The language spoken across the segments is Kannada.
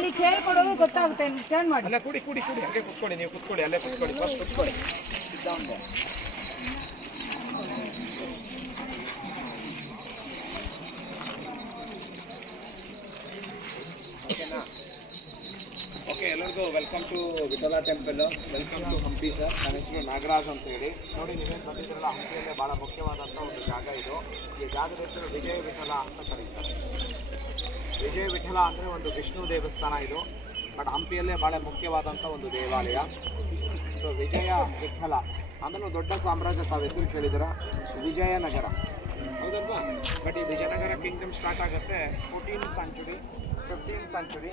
ಅಲ್ಲಿ ಕೇಳ್ಕೊಡೋದು ಗೊತ್ತಾಗುತ್ತೆ. ಟರ್ನ್ ಮಾಡಿ. ಅಲ್ಲ ಕೂಡಿ ಹಾಗೆ ಕುತ್ಕೊಳ್ಳಿ, ನೀವು ಕುತ್ಕೊಳ್ಳಿ, ಅಲ್ಲೇ ಕುತ್ಕೊಳ್ಳಿ, ಫಸ್ಟ್ ಕುತ್ಕೊಳ್ಳಿ. ಓಕೆನಾ? ಓಕೆ, ಎಲ್ಲರಿಗೂ welcome to Vittala temple, welcome to Hampi sir. ನನ್ನ ಹೆಸರು ನಾಗರಾಜ್ ಅಂತ ಹೇಳಿ. ನೋಡಿ, ನೀವೇನು ಬಂದಿದ್ದೀರಲ್ಲ, ಹಂಪಿಯಲ್ಲೇ ಭಾಳ ಮುಖ್ಯವಾದಂಥ ಒಂದು ಜಾಗ ಇದು. ಈ ಜಾಗದ ಹೆಸರು ವಿಜಯ ವಿಠಲ ಅಂತ ಕರೀತಾರೆ. ವಿಜಯ ವಿಠಲ ಅಂದರೆ ಒಂದು ವಿಷ್ಣು ದೇವಸ್ಥಾನ ಇದು, ಬಟ್ ಹಂಪಿಯಲ್ಲೇ ಭಾಳ ಮುಖ್ಯವಾದಂಥ ಒಂದು ದೇವಾಲಯ. ಸೊ ವಿಜಯ ವಿಠಲ ಆಮೇಲೆ ದೊಡ್ಡ ಸಾಮ್ರಾಜ್ಯ, ತಾವು ಹೆಸರು ಕೇಳಿದಿರ, ವಿಜಯನಗರ, ಹೌದಲ್ವಾ? ಬಟ್ ಈ ವಿಜಯನಗರ ಕಿಂಗ್ಡಮ್ ಸ್ಟಾರ್ಟ್ ಆಗುತ್ತೆ 14th century, 15th century,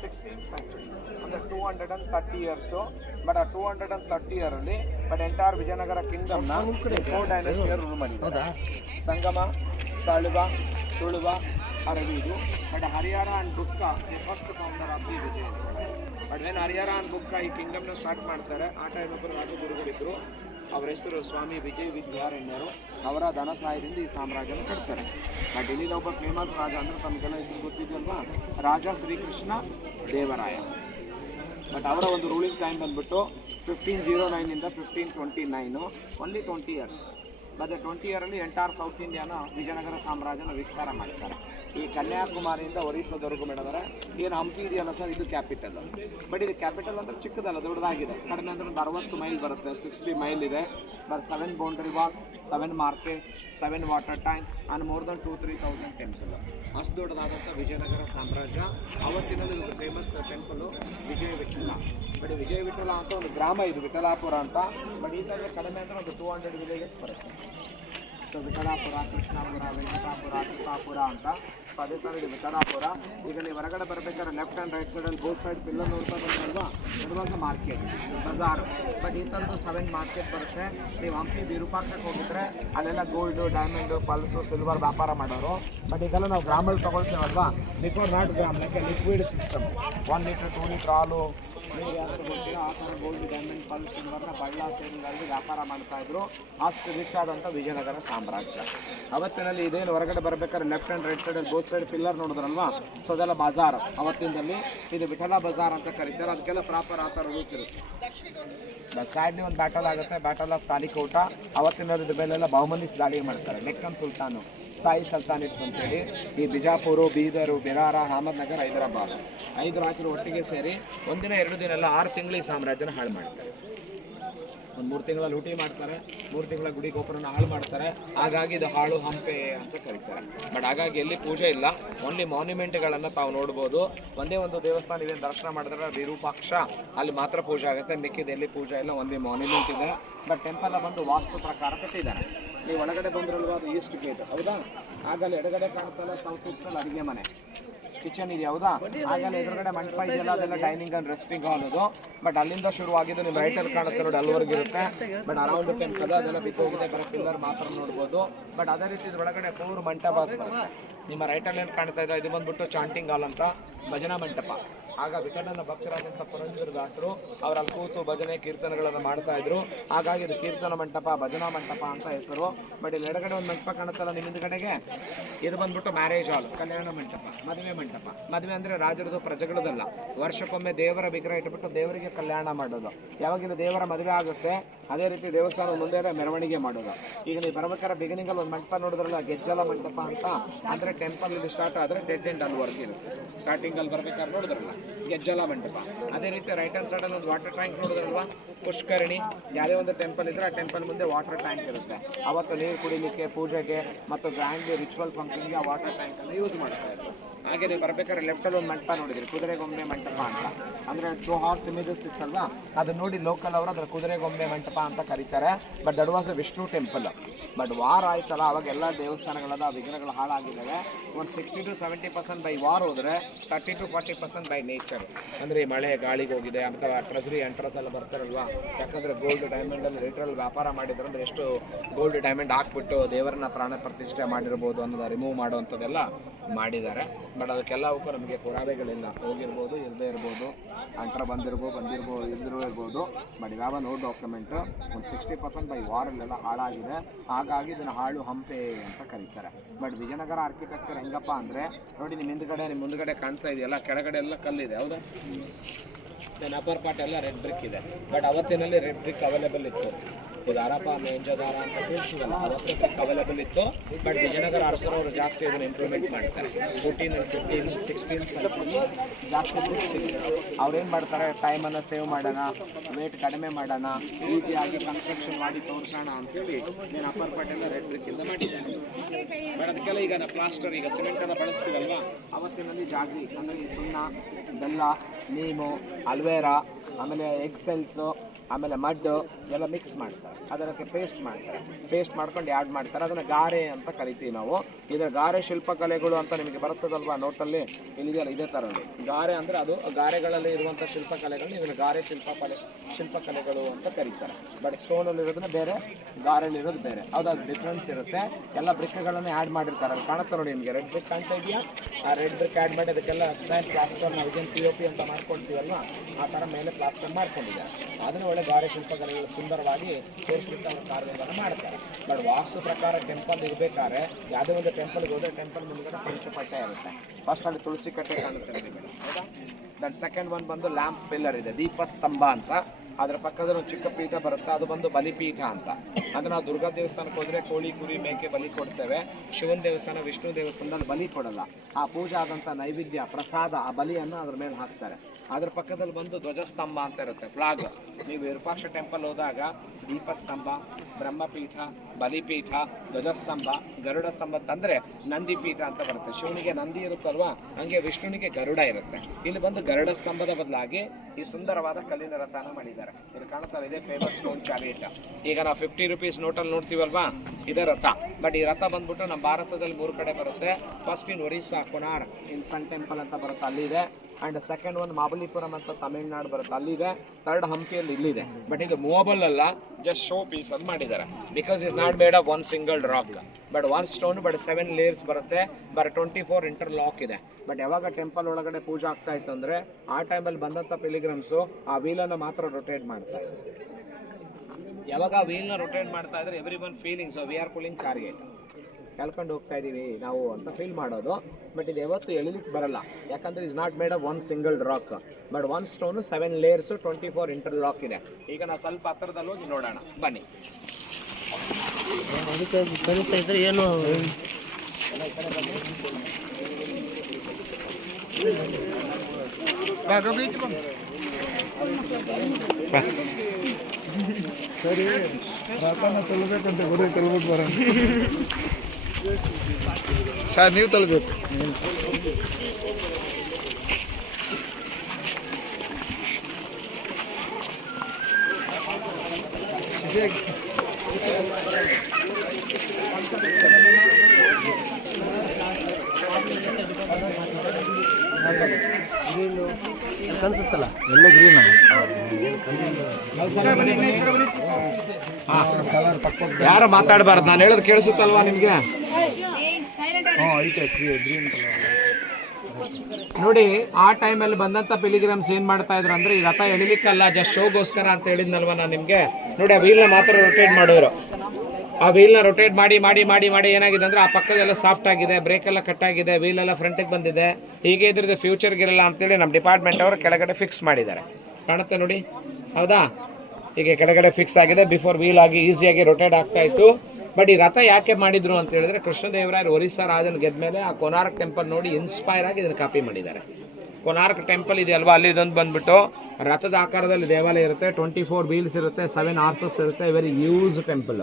16th century, ಅಂದರೆ 230 ಇಯರ್ಸು. ಬಟ್ ಆ 230 ಇಯರಲ್ಲಿ ಬಟ್ ಎಂಟೈರ್ ವಿಜಯನಗರ ಕಿಂಗ್ಡಮ್ನ 4 ಡೈನೆಸ್ಟಿಯರ್ ರೂಲ್ ಮಾಡಿದ್ದಾರೆ. Sangama, Saluva, Tuluva, Aravidu. But Harihara and Bukka first founder of the Vijayanagara. But when Harihara and Bukka ಈ ಕಿಂಗ್ಡಮ್ನ ಸ್ಟಾರ್ಟ್ ಮಾಡ್ತಾರೆ, ಆ ಟೈಮ್ ಒಬ್ಬರು ರಾಜಗುರುಗಳಿದ್ದರು, ಅವರ ಹೆಸರು ಸ್ವಾಮಿ ವಿಜಯ ವಿದ್ಯಾರಣ್ಯರು. ಅವರ ಧನ ಸಹಾಯದಿಂದ ಈ ಸಾಮ್ರಾಜ್ಯನ ಕಟ್ತಾರೆ. ಬಟ್ ಇಲ್ಲಿನ ಒಬ್ಬ ಫೇಮಸ್ ರಾಜ ಅಂದರೆ ತಮಗೆಲ್ಲ ಹೆಸರು ಗೊತ್ತಿದೆಯಲ್ವಾ, ರಾಜ ಶ್ರೀಕೃಷ್ಣ ದೇವರಾಯ. ಬಟ್ ಅವರ ಒಂದು ರೂಲಿಂಗ್ ಟೈಮ್ ಬಂದ್ಬಿಟ್ಟು 1509 1529, ಓನ್ಲಿ 20 ಇಯರ್ಸ್. ಮತ್ತು 20 ಇಯರಲ್ಲಿ ಎಂಟೈರ್ ಸೌತ್ ಇಂಡಿಯಾನ ವಿಜಯನಗರ ಸಾಮ್ರಾಜ್ಯನ ವಿಸ್ತಾರ ಮಾಡ್ತಾರೆ. ಈ ಕನ್ಯಾಕುಮಾರಿಯಿಂದ ಒರಿಸ್ಸಾದವರೆಗೂ ಮಾಡಿದರೆ. ಏನು ಹಂಪಿ ಇದೆಯಲ್ಲ ಸರ್, ಇದು ಕ್ಯಾಪಿಟಲ್. ಬಟ್ ಇದು ಕ್ಯಾಪಿಟಲ್ ಅಂದರೆ ಚಿಕ್ಕದಲ್ಲ, ದೊಡ್ಡದಾಗಿದೆ. ಕಡಿಮೆ ಅಂದರೆ ಒಂದು 60 ಮೈಲ್ ಬರುತ್ತೆ, 60 ಮೈಲ್ ಇದೆ. But 7 boundary wall, 7 market, 7 water tank and more than 2,000-3,000 temple. ಅಷ್ಟು ದೊಡ್ಡದಾದಂಥ ವಿಜಯನಗರ ಸಾಮ್ರಾಜ್ಯ. ಅವತ್ತಿನಲ್ಲಿ ಒಂದು famous temple Vijaya Vittala. But Vijaya Vittala ಅಂತ ಒಂದು ಗ್ರಾಮ ಇದು, ವಿಠಲಾಪುರ ಅಂತ. ಬಟ್ ಈ ಥರ ಕಡಿಮೆ ಅಂದರೆ ಒಂದು 200 ವಿಲೇಜಸ್ ಬರುತ್ತೆ. ಸೊ ವಿಠಲಾಪುರ, ಕೃಷ್ಣಾಪುರ, ವೆಂಕಟಾಪುರ, ಚಿತ್ತಾಪುರ ಅಂತ. ಸೊ ಅದೇ ಥರ ಇದು ವಿಠಲಾಪುರ. ಈಗ ನೀವು ಹೊರಗಡೆ ಬರಬೇಕಾದ್ರೆ ಲೆಫ್ಟ್ ಆ್ಯಂಡ್ ರೈಟ್ ಸೈಡಲ್ಲಿ ಬೋತ್ ಸೈಡ್ ಪಿಲ್ಲರ್ ನೋಡ್ತಾ ಬಂದಲ್ವಾ, ಇರುವಾಗ ಮಾರ್ಕೆಟ್, ಬಜಾರ್. ಬಟ್ ಈ ಥರದ್ದು 7 ಮಾರ್ಕೆಟ್ ಬರುತ್ತೆ. ನೀವು ಹಂಪಿ ವಿರೂಪಾಕ್ಷಕ್ಕೆ ಹೋಗಿದ್ರೆ ಅಲ್ಲೆಲ್ಲ ಗೋಲ್ಡು, ಡೈಮಂಡು, ಪಲ್ಸು, ಸಿಲ್ವರ್ ವ್ಯಾಪಾರ ಮಾಡೋರು. ಬಟ್ ಈಗೆಲ್ಲ ನಾವು ಗ್ರಾಮಲ್ಲಿ ತೊಗೊಳ್ತೇವಲ್ವಾ, before not gram, like liquid system, 1 litre 2 litre ಹಾಲು, ನೀವು ಯಾರು ಗೊತ್ತಿರೋ ಆ ಥರ ಗೋಲ್ಡ್, ಡೈಮಂಡ್, ಪಲ್ಸ್, ಸಿಲ್ವರ್ನ ಬಳ್ಳ ಸೇರಿಗಳಲ್ಲಿ ವ್ಯಾಪಾರ ಮಾಡ್ತಾಯಿದ್ರು. ಅಷ್ಟು ರಿಚ್ ಆದಂಥ ವಿಜಯನಗರ ಸಾಮ್ರಾಜ್ಯ. ಅವತ್ತಿನಲ್ಲಿ ಇದೇನು ಹೊರಗಡೆ ಬರಬೇಕಾದ್ರೆ ಲೆಫ್ಟ್ ಆ್ಯಂಡ್ ರೈಟ್ ಸೈಡಲ್ಲಿ ಬೋತ್ ಸೈಡ್ ಪಿಲ್ಲರ್ ನೋಡಿದ್ರಲ್ವಾ, ಸೊ ಅದೆಲ್ಲ ಬಜಾರ್. ಅವತ್ತಿನಲ್ಲಿ ಇದು ವಿಠಲ ಬಜಾರ್ ಅಂತ ಕರೀತಾರೆ. ಅದಕ್ಕೆಲ್ಲ ಪ್ರಾಪರ್ ಆ ಥರ ರೂಟ್ ಇರುತ್ತೆ. ಸೈಡ್ಲಿ ಒಂದು ಬ್ಯಾಟಲ್ ಆಗುತ್ತೆ, ಬ್ಯಾಟಲ್ ಆಫ್ ತಾಲಿಕೋಟ. ಅವತ್ತಿನ ಬೆಲೆಲ್ಲ ಬಹುಮನಿಸ್ ದಾಳಿ ಮಾಡ್ತಾರೆ. ಡೆಕ್ಕನ್ ಸುಲ್ತಾನು, ಸಾಯಿ ಸುಲ್ತಾನಿಟ್ಸ್ ಅಂತೇಳಿ. ಈ ಬಿಜಾಪುರ, ಬೀದರು, ಬಿರಾರ, ಅಹಮದ್ನಗರ್, ಹೈದರಾಬಾದ್ 5 ರಾಜ್ಯರು ಒಟ್ಟಿಗೆ ಸೇರಿ ಒಂದಿನ 2 ದಿನ ಎಲ್ಲ 6 ತಿಂಗಳು ಈ ಸಾಮ್ರಾಜ್ಯನ ಹಾಳು ಮಾಡ್ತಾರೆ. ಒಂದು 3 ತಿಂಗಳ ಲೂಟಿ ಮಾಡ್ತಾರೆ, 3 ತಿಂಗಳ ಗುಡಿ ಗೋಪುರನ ಹಾಳು ಮಾಡ್ತಾರೆ. ಹಾಗಾಗಿ ಇದು ಹಾಳು ಹಂಪೆ ಅಂತ ಕರೀತಾರೆ. ಬಟ್ ಹಾಗಾಗಿ ಎಲ್ಲಿ ಪೂಜೆ ಇಲ್ಲ, ಓನ್ಲಿ ಮಾನ್ಯುಮೆಂಟ್ಗಳನ್ನು ತಾವು ನೋಡ್ಬೋದು. ಒಂದೇ ಒಂದು ದೇವಸ್ಥಾನ ಇವೇನು ದರ್ಶನ ಮಾಡಿದ್ರೆ ವಿರೂಪಾಕ್ಷ, ಅಲ್ಲಿ ಮಾತ್ರ ಪೂಜೆ ಆಗುತ್ತೆ. ಮಿಕ್ಕಿದ ಎಲ್ಲಿ ಪೂಜೆ ಇಲ್ಲ, ಒಂದೇ ಮಾನ್ಯುಮೆಂಟ್ ಇದೆ. ಬಟ್ ಟೆಂಪಲ್ ಬಂದು ವಾಸ್ತು ಪ್ರಕಾರ ಕಟ್ಟಿದ್ದಾರೆ. ನೀವು ಒಳಗಡೆ ಬಂದ್ರಲ್ವ, ಅದು ಈಸ್ಟ್ ಗೇಟ್, ಹೌದಾ? ಆಗಲ್ಲಿ ಎಡಗಡೆ ಕಾಣುತ್ತಲ್ಲ, ಸೌತ್ ಈಸ್ಟಲ್ಲಿ ಅಡುಗೆ ಮನೆ, ಕಿಚನ್ ಇದೆ, ಹೌದಾ? ಆಗಲ್ಲ ಎದುರುಗಡೆ ಮಂಟಪ ಇದೆಯಲ್ಲ, ಅದೆಲ್ಲ ಡೈನಿಂಗ್ ಆ್ಯಂಡ್ ರೆಸ್ಟಿಂಗ್ ಹಾಲ್ ಅದು. ಬಟ್ ಅಲ್ಲಿಂದ ಶುರುವಾಗಿದ್ದು ನಿಮ್ಮ ರೈಟಲ್ಲಿ ಕಾಣುತ್ತೆ ನೋಡಿ, ಅಲ್ಲಿವರೆಗೆ ಇರುತ್ತೆ. ಬಟ್ ಅರೌಂಡ್ ಟೆಂಪಲ್ ಅದೆಲ್ಲ ಬಿದ್ದೋಗಿದೆ, ಬರೋ ಪಿಲ್ಲರ್ ಮಾತ್ರ ನೋಡ್ಬೋದು. ಬಟ್ ಅದೇ ರೀತಿ ಒಳಗಡೆ 4 ಮಂಟಪ ಬರುತ್ತೆ. ನಿಮ್ಮ ರೈಟಲ್ಲಿ ಏನು ಕಾಣ್ತಾ ಇದೆ, ಇದು ಬಂದ್ಬಿಟ್ಟು ಚಾಂಟಿಂಗ್ ಹಾಲ್ ಅಂತ, ಭಜನಾ ಮಂಟಪ. ಆಗ ವಿಠಲನ ಭಕ್ತರಾದಂಥ ಪುರಂದರ ದಾಸರು ಅವರಲ್ಲಿ ಕೂತು ಭಜನೆ ಕೀರ್ತನೆಗಳನ್ನು ಮಾಡ್ತಾ ಇದ್ರು. ಹಾಗಾಗಿ ಇದು ಕೀರ್ತನ ಮಂಟಪ, ಭಜನಾ ಮಂಟಪ ಅಂತ ಹೆಸರು. ಬಟ್ ಇಲ್ಲಿ ಎಡಗಡೆ ಒಂದು ಮಂಟಪ ಕಾಣುತ್ತಲ್ಲ ನಿಮ್ಮ ಹಿಂದ್ಗಡೆಗೆ, ಇದು ಬಂದ್ಬಿಟ್ಟು ಮ್ಯಾರೇಜ್ ಹಾಲ್, ಕಲ್ಯಾಣ ಮಂಟಪ, ಮದುವೆ ಮಂಟಪ. ಮದುವೆ ಅಂದರೆ ರಾಜರದು, ಪ್ರಜೆಗಳದಲ್ಲ. ವರ್ಷಕ್ಕೊಮ್ಮೆ ದೇವರ ವಿಗ್ರಹ ಇಟ್ಬಿಟ್ಟು ದೇವರಿಗೆ ಕಲ್ಯಾಣ ಮಾಡೋದು. ಯಾವಾಗಿಂದ ದೇವರ ಮದುವೆ ಆಗುತ್ತೆ, ಅದೇ ರೀತಿ ದೇವಸ್ಥಾನದ ಮುಂದೆ ಮೆರವಣಿಗೆ ಮಾಡೋದು. ಈಗ ನೀವು ಬರ್ಬೇಕಾದ್ರೆ ಬಿಗಿನಿಂಗಲ್ಲಿ ಒಂದು ಮಂಟಪ ನೋಡಿದ್ರಲ್ಲ, ಗೆಜ್ಜಲ ಮಂಟಪ ಅಂತ. ಅಂದರೆ ಟೆಂಪಲ್ ಇಲ್ಲಿ ಸ್ಟಾರ್ಟ್ ಆದರೆ ಡೆಡ್ ಎಂಡ್ ಅಲ್ಲಿವರೆಗೆ ಇರುತ್ತೆ. ಸ್ಟಾರ್ಟಿಂಗಲ್ಲಿ ಬರ್ಬೇಕಾದ್ರೆ ನೋಡಿದ್ರಲ್ಲ, ಗೆಜ್ಜಲ ಮಂಟಪ. ಅದೇ ರೀತಿ ರೈಟ್ ಹ್ಯಾಂಡ್ ಸೈಡಲ್ಲಿ ಒಂದು ವಾಟರ್ ಟ್ಯಾಂಕ್ ನೋಡಿದ್ರಲ್ವಾ, ಪುಷ್ಕರಣಿ. ಯಾವುದೇ ಒಂದು ಟೆಂಪಲ್ ಇದ್ದರೆ ಆ ಟೆಂಪಲ್ ಮುಂದೆ ವಾಟರ್ ಟ್ಯಾಂಕ್ ಇರುತ್ತೆ. ಅವತ್ತು ನೀರು ಕುಡಿಲಿಕ್ಕೆ, ಪೂಜೆಗೆ ಮತ್ತು ಗ್ರ್ಯಾಂಡ್ ರಿಚುವಲ್ ಫಂಕ್ಷನ್ಗೆ ಆ ವಾಟರ್ ಟ್ಯಾಂಕನ್ನು ಯೂಸ್ ಮಾಡ್ತಾ ಇದ್ರು. ಹಾಗೆ ನೀವು ಬರ್ಬೇಕಾದ್ರೆ ಲೆಫ್ಟಲ್ಲಿ ಒಂದು ಮಂಟಪ ನೋಡಿದ್ರಿ, ಕುದುರೆಗೊಂಬೆ ಮಂಟಪ ಅಂತ. ಅಂದರೆ 2 ಹಾರ್ಸ್ ಇಮೇಜಸ್ ಇತ್ತಲ್ವಾ, ಅದನ್ನ ನೋಡಿ ಲೋಕಲ್ ಅವರು ಅದರ ಕುದುರೆಗೊಂಬೆ ಮಂಟಪ ಅಂತ ಕರೀತಾರೆ. But that was a Vishnu temple. But war ಆಯ್ತಲ್ಲ, ಅವಾಗ ಎಲ್ಲ ದೇವಸ್ಥಾನಗಳದ ವಿಗ್ರಹಗಳು ಹಾಳಾಗಿದ್ದಾವೆ. ಒಂದು 60 to 70% ಬೈ ವಾರ್ ಹೋದರೆ 30 to 40% ಬೈ ನೇಚರ್. ಅಂದರೆ ಮಳೆ ಗಾಳಿಗೆ ಹೋಗಿದೆ, ಅಥವಾ ಟ್ರೆಸರಿ ಎಂಟ್ರಸ್ ಎಲ್ಲ ಬರ್ತಾರಲ್ವಾ. ಯಾಕಂದರೆ ಗೋಲ್ಡ್ ಡೈಮಂಡಲ್ಲಿ ಲಿಟ್ರಲ್ ವ್ಯಾಪಾರ ಮಾಡಿದ್ರು ಅಂದರೆ ಎಷ್ಟು ಗೋಲ್ಡ್ ಡೈಮಂಡ್ ಹಾಕ್ಬಿಟ್ಟು ದೇವರನ್ನ ಪ್ರಾಣ ಪ್ರತಿಷ್ಠೆ ಮಾಡಿರ್ಬೋದು ಅನ್ನೋದು ರಿಮೂವ್ ಮಾಡುವಂಥದ್ದೆಲ್ಲ ಮಾಡಿದ್ದಾರೆ. ಬಟ್ ಅದಕ್ಕೆಲ್ಲವಕ್ಕೂ ನಮಗೆ ಪುರಾವೆಗಳಿಲ್ಲ. ಹೋಗಿರ್ಬೋದು, ಇಲ್ಲದೆ ಇರ್ಬೋದು, ಅಂತರ ಇಲ್ದಿರೋ ಇರ್ಬೋದು. ಬಟ್ ಇದಾವ ನೋ ಡಾಕ್ಯುಮೆಂಟು. ಒಂದು 60% ಬೈ ವಾರಲ್ಲೆಲ್ಲ ಹಾಳಾಗಿದೆ. ಹಾಗಾಗಿ ಇದನ್ನು ಹಾಳು ಹಂಪೆ ಅಂತ ಕರೀತಾರೆ. ಬಟ್ ವಿಜಯನಗರ ಆರ್ಕಿಟೆಕ್ಚರ್ ಹೆಂಗಪ್ಪ ಅಂದರೆ ನೋಡಿ, ನಿಮ್ಮ ಮುಂದ್ಗಡೆ ಕಾಣ್ತಾ ಇದೆಯಲ್ಲ, ಕೆಳಗಡೆ ಎಲ್ಲ ಕಲ್ಲಿದೆ, ಹೌದಾ? ದೆನ್ ಅಪ್ಪರ್ ಪಾರ್ಟ್ ಎಲ್ಲ ರೆಡ್ ಬ್ರಿಕ್ ಇದೆ. ಬಟ್ ಅವತ್ತಿನಲ್ಲಿ ರೆಡ್ ಬ್ರಿಕ್ ಅವೈಲೇಬಲ್ ಇತ್ತು. ಇದು ಹರಪ್ಪ ಮೇಂಜೋದಾರ ಅಂತ ತಿಳಿಸಿದಲ್ಲ, ಅವತ್ತು ಬ್ರಿಕ್ ಅವೈಲೇಬಲ್ ಇತ್ತು. ಬಟ್ ವಿಜಯನಗರ ಅರಸರವರು ಜಾಸ್ತಿ ಇದನ್ನು ಇಂಪ್ರೂವ್ಮೆಂಟ್ ಮಾಡ್ತಾರೆ. 14 and 15, 16 ಸೆಂಚುರಿ ಜಾಸ್ತಿ ಬ್ರಿಕ್ ಸಿಗುತ್ತೆ. ಅವ್ರೇನು ಮಾಡ್ತಾರೆ, ಟೈಮನ್ನು ಸೇವ್ ಮಾಡೋಣ, ವೇಟ್ ಕಡಿಮೆ ಮಾಡೋಣ, ಈಸಿಯಾಗಿ ಕನ್ಸ್ಟ್ರಕ್ಷನ್ ಮಾಡಿ ತೋರಿಸೋಣ ಅಂತೇಳಿ నేను ಅಪ್ಪರ್ ಪಾರ್ಟ್ ಎಲ್ಲ ರೆಡ್ ಬ್ರಿಕ್ಕಿಂದ ಮಾಡಿದ್ದಾರೆ. ಬಟ್ ಅದಕ್ಕೆಲ್ಲ ಈಗ ಪ್ಲಾಸ್ಟರ್, ಈಗ ಸಿಮೆಂಟನ್ನು ಬಳಸ್ತೀವಲ್ವ, ಅವತ್ತಿನಲ್ಲಿ ಜಾಗ್ರಿ ಅಂದರೆ ಸುಣ್ಣ, ಬೆಲ್ಲ, ನೀಮು, ಅಲ್ವೇರಾ, ಆಮೇಲೆ ಎಗ್ ಸೆಲ್ಸು, ಆಮೇಲೆ ಮಡ್ಡು ಎಲ್ಲ ಮಿಕ್ಸ್ ಮಾಡ್ತಾರೆ. ಅದಕ್ಕೆ ಪೇಸ್ಟ್ ಮಾಡ್ತಾರೆ. ಪೇಸ್ಟ್ ಮಾಡ್ಕೊಂಡು ಆ್ಯಡ್ ಮಾಡ್ತಾರೆ. ಅದನ್ನು ಗಾರೆ ಅಂತ ಕರಿತೀವಿ ನಾವು. ಇದರ ಗಾರೆ ಶಿಲ್ಪಕಲೆಗಳು ಅಂತ ನಿಮಗೆ ಬರ್ತದಲ್ವ ನೋಟಲ್ಲಿ, ಇಲ್ಲಿದೆಯಲ್ಲ ಇದೇ ಥರ ನೋಡಿ. ಗಾರೆ ಅಂದರೆ ಅದು ಗಾರೆಗಳಲ್ಲಿ ಇರುವಂಥ ಶಿಲ್ಪಕಲೆಗಳು, ಇದನ್ನು ಗಾರೆ ಶಿಲ್ಪಕಲೆಗಳು ಅಂತ ಕರೀತಾರೆ. ಬಟ್ ಸ್ಟೋನಲ್ಲಿರೋದನ್ನ ಬೇರೆ, ಗಾರೆಯಲ್ಲಿರೋದು ಬೇರೆ. ಅದು ಡಿಫ್ರೆನ್ಸ್ ಇರುತ್ತೆ. ಎಲ್ಲ ಬ್ರಿಕ್ಗಳನ್ನು ಆ್ಯಡ್ ಮಾಡಿರ್ತಾರೆ. ಅಲ್ಲಿ ಕಾಣುತ್ತೆ ನೋಡಿ ನಿಮಗೆ, ರೆಡ್ ಬ್ರಿಕ್ ಕಾಣ್ತಾ ಇದೆಯಾ? ಆ ರೆಡ್ ಬ್ರಿಕ್ ಆ್ಯಡ್ ಮಾಡಿ ಅದಕ್ಕೆಲ್ಲ ಪ್ಲಾಸ್ಟರ್ ನಾವು ಇದನ್ನು POP ಅಂತ ಮಾಡ್ಕೊಳ್ತೀವಲ್ವ, ಆ ಥರ ಮೇಲೆ ಪ್ಲಾಸ್ಟರ್ ಮಾಡ್ಕೊಂಡಿದ್ದಾರೆ. ಅದನ್ನು ಒಳ್ಳೆ ಗಾರೆ ಶಿಲ್ಪಕಲೆಗಳು ಸುಂದರವಾಗಿ ತೋರಿಸ್ಬಿಟ್ಟು ಅವರು ಕಾರ್ಯವನ್ನು ಮಾಡ್ತಾರೆ. ಬಟ್ ವಾಸ್ತು ಪ್ರಕಾರ ಟೆಂಪಲ್ ಇರಬೇಕಾದ್ರೆ ಯಾವುದೇ ಒಂದು ಟೆಂಪಲ್ಗೆ ಹೋದರೆ ಟೆಂಪಲ್ ಮುಂದ್ಗಡೆ ಪಂಚಪಟ್ಟೆ ಇರುತ್ತೆ. ಫಸ್ಟ್ ಅಲ್ಲಿ ತುಳಸಿ ಕಟ್ಟೆ ಕಾಣುತ್ತೆ ನಿಮಗೆ, ಹೌದಾ? ದಟ್ ಸೆಕೆಂಡ್ ಒನ್ ಬಂದು ಲ್ಯಾಂಪ್ ಪಿಲ್ಲರ್ ಇದೆ, ದೀಪಸ್ತಂಭ ಅಂತ. ಅದರ ಪಕ್ಕದಲ್ಲಿ ಒಂದು ಚಿಕ್ಕ ಪೀಠ ಬರುತ್ತೆ, ಅದು ಬಂದು ಬಲಿಪೀಠ ಅಂತ. ಅಂದರೆ ನಾವು ದುರ್ಗಾ ದೇವಸ್ಥಾನಕ್ಕೆ ಹೋದರೆ ಕೋಳಿ, ಕುರಿ, ಮೇಕೆ ಬಲಿ ಕೊಡ್ತೇವೆ. ಶಿವನ ದೇವಸ್ಥಾನ, ವಿಷ್ಣು ದೇವಸ್ಥಾನದಲ್ಲಿ ಬಲಿ ಕೊಡಲ್ಲ. ಆ ಪೂಜೆ ಆದಂಥ ನೈವೇದ್ಯ ಪ್ರಸಾದ, ಆ ಬಲಿಯನ್ನು ಅದ್ರ ಮೇಲೆ ಹಾಕ್ತಾರೆ. ಅದ್ರ ಪಕ್ಕದಲ್ಲಿ ಬಂದು ಧ್ವಜಸ್ತಂಭ ಅಂತ ಇರುತ್ತೆ, ಫ್ಲಾಗ್. ನೀವು ವಿರೂಪಾಕ್ಷ ಟೆಂಪಲ್ ಹೋದಾಗ ದೀಪಸ್ತಂಭ, ಬ್ರಹ್ಮಪೀಠ, ಬಲಿಪೀಠ, ಧ್ವಜಸ್ತಂಭ, ಗರುಡ ಸ್ತಂಭ ಅಂತಂದರೆ ನಂದಿಪೀಠ ಅಂತ ಬರುತ್ತೆ. ಶಿವನಿಗೆ ನಂದಿ ಇರುತ್ತಲ್ವಾ, ಹಂಗೆ ವಿಷ್ಣುನಿಗೆ ಗರುಡ ಇರುತ್ತೆ. ಇಲ್ಲಿ ಬಂದು ಗರುಡ ಸ್ತಂಭದ ಬದಲಾಗಿ ಈ ಸುಂದರವಾದ ಕಲ್ಲಿನ ರಥನ ಮಾಡಿದ್ದಾರೆ. ಇದು ಕಾಣ್ತಾ ಇದೆ ಫೇಮಸ್ ಸ್ಟೋನ್ ಚಾರಿಯಟ್. ಈಗ ನಾವು 50 ರೂಪೀಸ್ ನೋಟಲ್ಲಿ ನೋಡ್ತೀವಲ್ವಾ, ಇದೇ ರಥ. ಬಟ್ ಈ ರಥ ಬಂದ್ಬಿಟ್ಟು ನಮ್ಮ ಭಾರತದಲ್ಲಿ 3 ಕಡೆ ಬರುತ್ತೆ. First in Orissa Konark in sun temple ಅಂತ ಬರುತ್ತೆ, ಅಲ್ಲಿದೆ. ಆ್ಯಂಡ್ ಸೆಕೆಂಡ್ ಒಂದು ಮಾಬಲಿಪುರಂ ಅಂತ ತಮಿಳ್ನಾಡು ಬರುತ್ತೆ, ಅಲ್ಲಿದೆ. ಥರ್ಡ್ ಹಂಪಿಯಲ್ಲಿ ಇಲ್ಲಿದೆ. ಬಟ್ ಇದು ಮೂವಬಲ್ ಅಲ್ಲ, ಜಸ್ಟ್ ಶೋ ಪೀಸ್ ಅಂತ ಮಾಡಿದ್ದಾರೆ. Because is not made of one single rock, but one stone. But 7 layers ಬರುತ್ತೆ. ಬಟ್ 24 ಇಂಟರ್ಲಾಕ್ ಇದೆ. ಬಟ್ ಯಾವಾಗ ಟೆಂಪಲ್ ಒಳಗಡೆ ಪೂಜೆ ಆಗ್ತಾ ಇತ್ತು ಅಂದರೆ ಆ ಟೈಮಲ್ಲಿ ಬಂದಂಥ ಪಿಲಿಗ್ರಮ್ಸು ಆ ವೀಲನ್ನು ಮಾತ್ರ ರೊಟೇಟ್ ಮಾಡ್ತಾ ಇದ್ರು. ಯಾವಾಗ ಆ ವೀಲ್ನ ರೊಟೇಟ್ ಮಾಡ್ತಾ ಇದ್ರೆ every one feeling, so we are pulling chariot, ಕಲ್ಕೊಂಡು ಹೋಗ್ತಾ ಇದ್ದೀವಿ ನಾವು ಅಂತ ಫೀಲ್ ಮಾಡೋದು. ಬಟ್ ಇದು ಯಾವತ್ತು ಎಳಿಲಿಕ್ಕೆ ಬರಲ್ಲ, ಯಾಕಂದರೆ is not made of one single rock. But one stone 7 layers 24 interlock ಇದೆ. ಈಗ ನಾವು ಸ್ವಲ್ಪ ಹತ್ತಿರದಲ್ಲಿ ಹೋಗಿ ನೋಡೋಣ ಬನ್ನಿ. ಏನು ಸರಿ, ರಥನ ತಲಬೇಕಂತ ಗುರು ತಲಬೇಕು ಬರೋಣ ಸರ್, ನೀವು ತಲಬೇಕು. ಕನ್ಸುತ್ತಲ್ಲ ಎಲ್ಲ ಗ್ರೀನ್ ಯಾರು ಮಾತಾಡಬಾರ್ದು, ನಾನು ಹೇಳೋದು ಕೇಳಿಸುತ್ತಲ್ವಾ ನಿಮಗೆ? ಗ್ರೀನ್ ನೋಡಿ, ಆ ಟೈಮಲ್ಲಿ ಬಂದಂಥ ಪಿಲಿಗ್ರಮ್ಸ್ ಏನು ಮಾಡ್ತಾ ಇದ್ರು ಅಂದರೆ, ಈ ರಥ ಎಳಿಲಿಕ್ಕಲ್ಲ, ಜಸ್ಟ್ ಶೋಗೋಸ್ಕರ ಅಂತ ಹೇಳಿದ್ನಲ್ವ ನಾನು ನಿಮಗೆ. ನೋಡಿ, ಆ ವೀಲ್ನ ಮಾತ್ರ ರೊಟೇಟ್ ಮಾಡಿದ್ರು. ಆ ವೀಲ್ನ ರೊಟೇಟ್ ಮಾಡಿ ಮಾಡಿ ಮಾಡಿ ಮಾಡಿ ಏನಾಗಿದೆ ಅಂದರೆ, ಆ ಪಕ್ಕದೆಲ್ಲ ಸಾಫ್ಟ್ ಆಗಿದೆ, ಬ್ರೇಕೆಲ್ಲ ಕಟ್ಟಾಗಿದೆ, ವೀಲೆಲ್ಲ ಫ್ರಂಟಿಗೆ ಬಂದಿದೆ. ಹೀಗೆ ಇದ್ರದ್ದು ಫ್ಯೂಚರ್ಗಿರಲ್ಲ ಅಂತೇಳಿ ನಮ್ಮ ಡಿಪಾರ್ಟ್ಮೆಂಟ್ ಅವರು ಕೆಳಗಡೆ ಫಿಕ್ಸ್ ಮಾಡಿದ್ದಾರೆ. ಕಾಣುತ್ತೆ ನೋಡಿ, ಹೌದಾ? ಹೀಗೆ ಕೆಳಗಡೆ ಫಿಕ್ಸ್ ಆಗಿದೆ. ಬಿಫೋರ್ ವೀಲ್ ಆಗಿ ಈಸಿಯಾಗಿ ರೊಟೇಟ್ ಆಗ್ತಾ ಇತ್ತು. ಬಟ್ ಈ ರಥ ಯಾಕೆ ಮಾಡಿದ್ರು ಅಂತ ಹೇಳಿದ್ರೆ, ಕೃಷ್ಣದೇವರಾಯರು ಒರಿಸ್ಸಾ ರಾಜನ ಗೆದ್ದ ಮೇಲೆ ಆ ಕೊನಾರ್ಕ್ ಟೆಂಪಲ್ ನೋಡಿ ಇನ್ಸ್ಪೈರ್ ಆಗಿ ಇದನ್ನು ಕಾಪಿ ಮಾಡಿದ್ದಾರೆ. ಕೊನಾರ್ಕ್ ಟೆಂಪಲ್ ಇದೆಯಲ್ವಾ, ಅಲ್ಲಿ ಇದೊಂದು ಬಂದ್ಬಿಟ್ಟು ರಥದ ಆಕಾರದಲ್ಲಿ ದೇವಾಲಯ ಇರುತ್ತೆ. 24 ವೀಲ್ಸ್ ಇರುತ್ತೆ, 7 ಹಾರ್ಸಸ್ ಇರುತ್ತೆ. ವೆರಿ ಯೂಸ್ ಟೆಂಪಲ್,